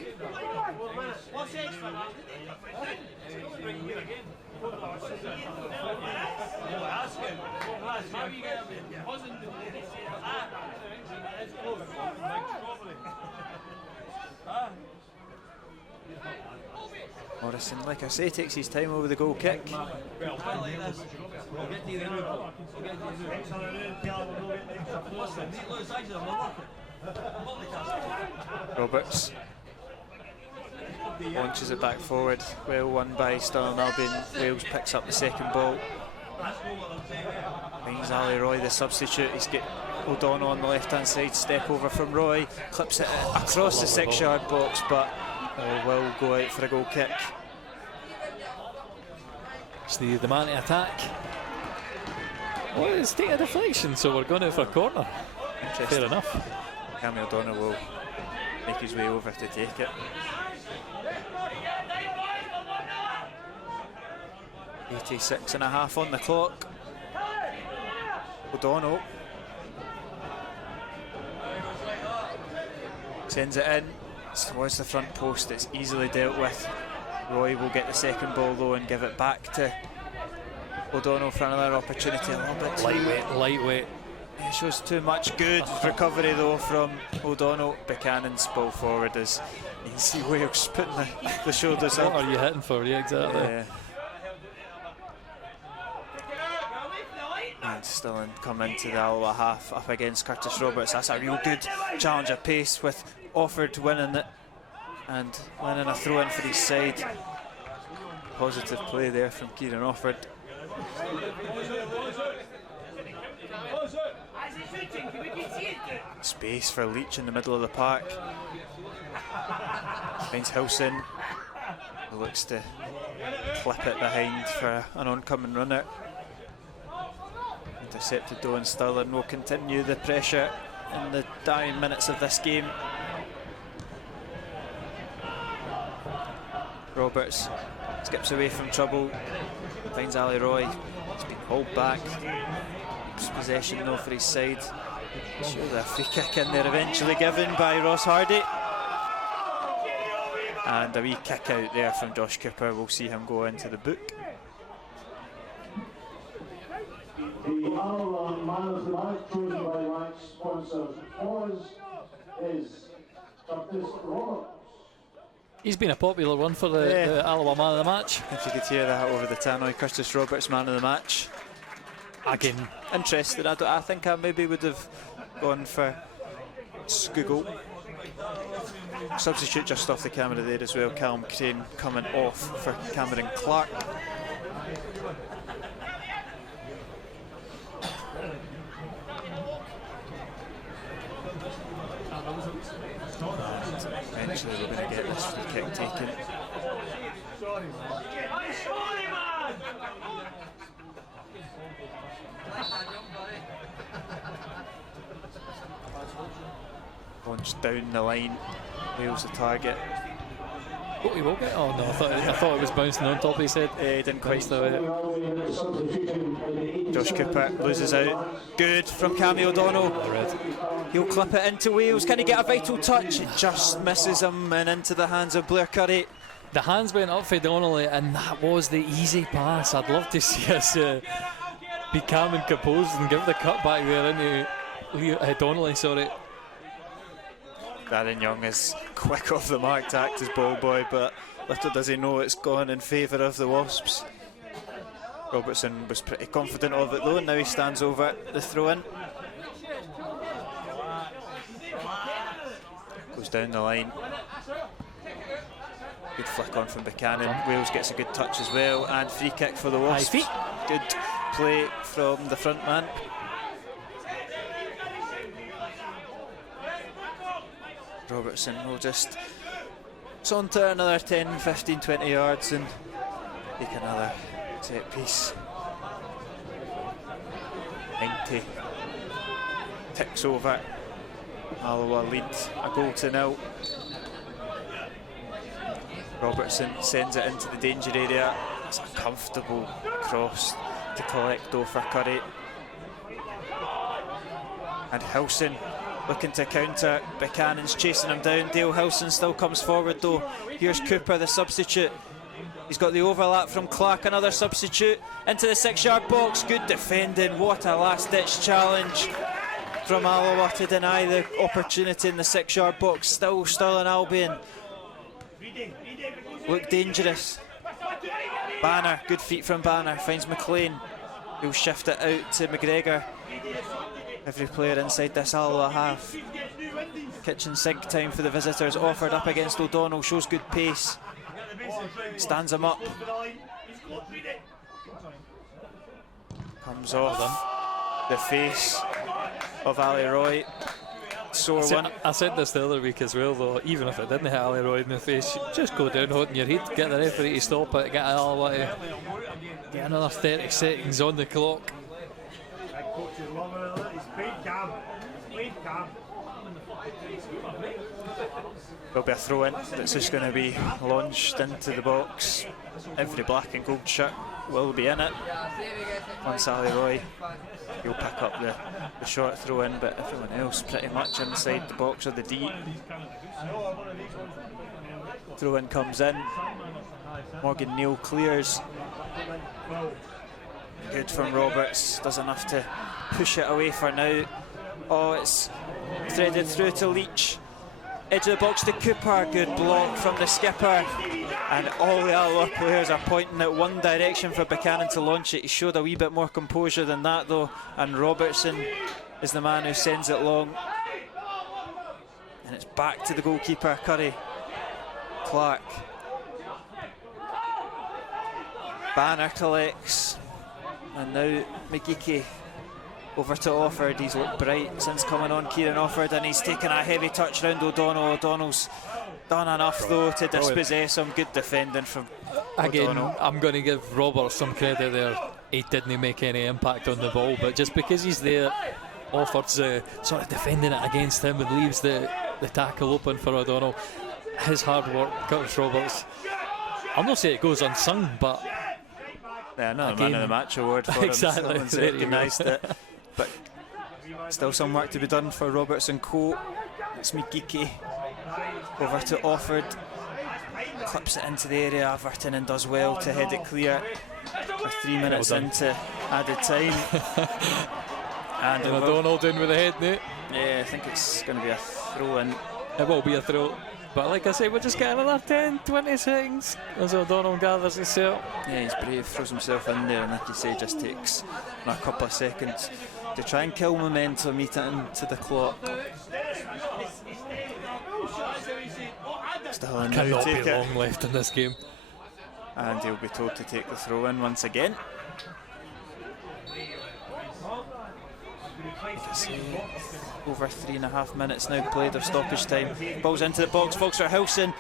Morrison, like I say, takes his time over the goal kick. Roberts launches it back forward, well won by Stirling Albion. Wales picks up the second ball. Brings Ali Roy, the substitute. He's got O'Donnell on the left hand side, step over from Roy, clips it across the 6-yard box, but will go out for a goal kick. It's the man to attack. Well, it's taking a deflection, so we're going out for a corner. Interesting. Fair enough. Cammy O'Donnell will make his way over to take it. 86.5 on the clock. O'Donnell sends it in towards the front post. It's easily dealt with. Roy will get the second ball though and give it back to O'Donnell for another opportunity. A little bit lightweight. It shows too much. Good recovery though from O'Donnell. Buchanan's ball forward is easy. Wales putting the shoulders up. What are you hitting for? Yeah, exactly. Yeah. And Stirling come into the Alloa half up against Curtis Roberts. That's a real good challenge of pace with Offord winning it and winning a throw in for his side. Positive play there from Kieran Offord. Space for Leach in the middle of the park. Finds Hilson, who looks to clip it behind for an oncoming runner. Intercepted though, and Stirling will continue the pressure in the dying minutes of this game. Roberts skips away from trouble, finds Ali Roy. He's been hauled back. Keeps possession though for his side. Surely a free kick in there eventually given by Ross Hardy. And a wee kick out there from Josh Cooper. We'll see him go into the book. The Alloa man of the match chosen by match sponsor is Curtis Roberts. He's been a popular one for the Alloa man of the match. If you could hear that over the tannoy, Curtis Roberts man of the match. Again, Interested. I think I maybe would have gone for Skugel. Substitute just off the camera there as well. Callum Crane coming off for Cameron Clark. Eventually we're going to get this free kick taken. Launched down the line. Wales the target. oh, he will get. Oh no, I thought it was bouncing on top of his head. Didn't quite. Substitution. Josh Cooper loses out. Good from Cammy O'Donnell. He'll clip it into Wales. Can he get a vital touch? It just misses him and into the hands of Blair Curry. The hands went up for Donnelly, and that was the easy pass. I'd love to see us be calm and composed and give the cut back there into Donnelly. Sorry. Darren Young is quick off the mark to act as ball boy, but little does he know it's gone in favour of the Wasps. Robertson was pretty confident of it though, and now he stands over the throw-in. Goes down the line. Good flick on from Buchanan. Wales gets a good touch as well, and free kick for the Wasps. Good play from the front man. Robertson will just saunter another 10, 15, 20 yards and take another set piece. 90 ticks over. Alloa lead a goal to 0. Robertson sends it into the danger area. It's a comfortable cross to collect though for Curry. And Hilson looking to counter. Buchanan's chasing him down. Dale Hilson still comes forward though. Here's Cooper, the substitute. He's got the overlap from Clark, another substitute. Into the 6-yard box. Good defending. What a last-ditch challenge from Alloa to deny the opportunity in the 6-yard box. Still Stirling Albion look dangerous. Banner, good feet from Banner. Finds McLean. He'll shift it out to McGregor. Every player inside this Alloa half. Kitchen sink time for the visitors. Offered up against O'Donnell, shows good pace. Stands him up. Comes off the face of Ali Roy. Sore one. I said this the other week as well though, even if it didn't hit Ali Roy in the face, just go down holding your head, get the referee to stop it, get Alloa to get another 30 seconds on the clock. There'll be a throw in that's just going to be launched into the box. Every black and gold shirt will be in it. Once Ali Roy, he'll pick up the short throw in, but everyone else pretty much inside the box or the D. Throw in comes in. Morgan Neal clears. Good from Roberts, does enough to push it away for now. Oh, it's threaded through to Leach. Edge of the box to Cooper, good block from the skipper. And all the Alloa players are pointing at one direction for Buchanan to launch it. He showed a wee bit more composure than that though, and Robertson is the man who sends it long. And it's back to the goalkeeper, Curry. Clark. Banner collects, and now McGeechy over to Offord. He's looked bright since coming on, Kieran Offord, and he's taken a heavy touch round O'Donnell. O'Donnell's done enough though to dispossess him. Good defending from O'Donnell. I'm going to give Robert some credit there. He didn't make any impact on the ball, but just because he's there, Offord's sort of defending it against him and leaves the tackle open for O'Donnell. His hard work, Curtis Roberts. I'm not saying it goes unsung, but yeah, another man of the match award for exactly. him. Someone's recognised it. But still some work to be done for Roberts and Co. It's McGeechy over to Offord. Clips it into the area of Everton and does well to head it clear. We're 3 minutes into added time. And O'Donnell doing with the head, Nate. Yeah, I think it's going to be a throw in. It will be a throw. But like I say, we'll just get another 10-20 seconds as O'Donnell gathers himself. Yeah, he's brave, throws himself in there, and like you say, just takes a couple of seconds to try and kill momentum, eat it into the clock. Still in there, Cannot take be it. long left in this game. And he'll be told to take the throw in once again. Like I say, over 3.5 minutes now played of stoppage time. Ball's into the box, Foxer Hilson,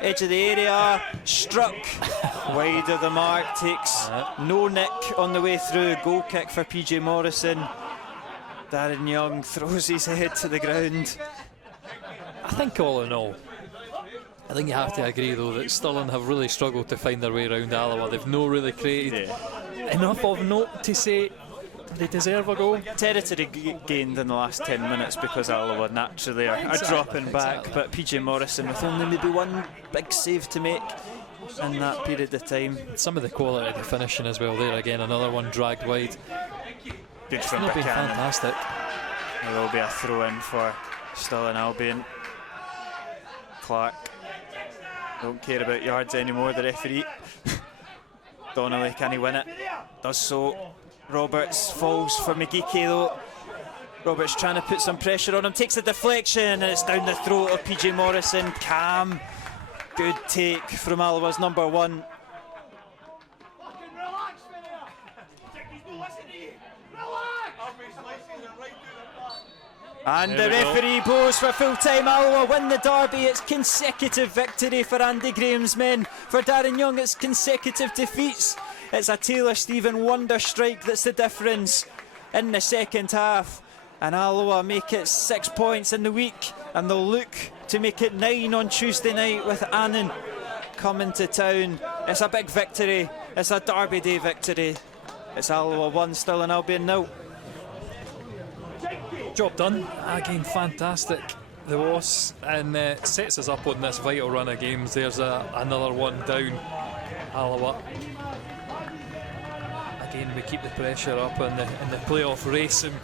edge of the area, struck wide of the mark, takes no nick on the way through. Goal kick for PJ Morrison. Darren Young throws his head to the ground. I think all in all, I think you have to agree though that Stirling have really struggled to find their way around Alloa. They've not really created enough of note to say they deserve a goal. Territory gained in the last 10 minutes because Alloa naturally are dropping back, but PJ Morrison with only maybe one big save to make in that period of time. Some of the quality of the finishing as well there again, another one dragged wide. Good It's from not been Buchanan. fantastic. There will be a throw in for Stirling Albion. Clark don't care about yards anymore, the referee. Donnelly, can he win it? Does so. Roberts falls for McGeechy though. Roberts trying to put some pressure on him, takes a deflection and it's down the throat of PJ Morrison. Calm, good take from Alloa's number one. And the referee blows for full time. Alloa win the derby. It's consecutive victory for Andy Graham's men. For Darren Young, it's consecutive defeats. It's a Taylor Stephen wonder strike that's the difference in the second half. And Alloa make it 6 points in the week, and they'll look to make it 9 on Tuesday night with Annan coming to town. It's a big victory. It's a Derby Day victory. It's Alloa 1, Stirling Albion 0. Job done. Again, fantastic. The loss, and sets us up on this vital run of games. There's another one down. Alloa. Again, we keep the pressure up in the playoff race, and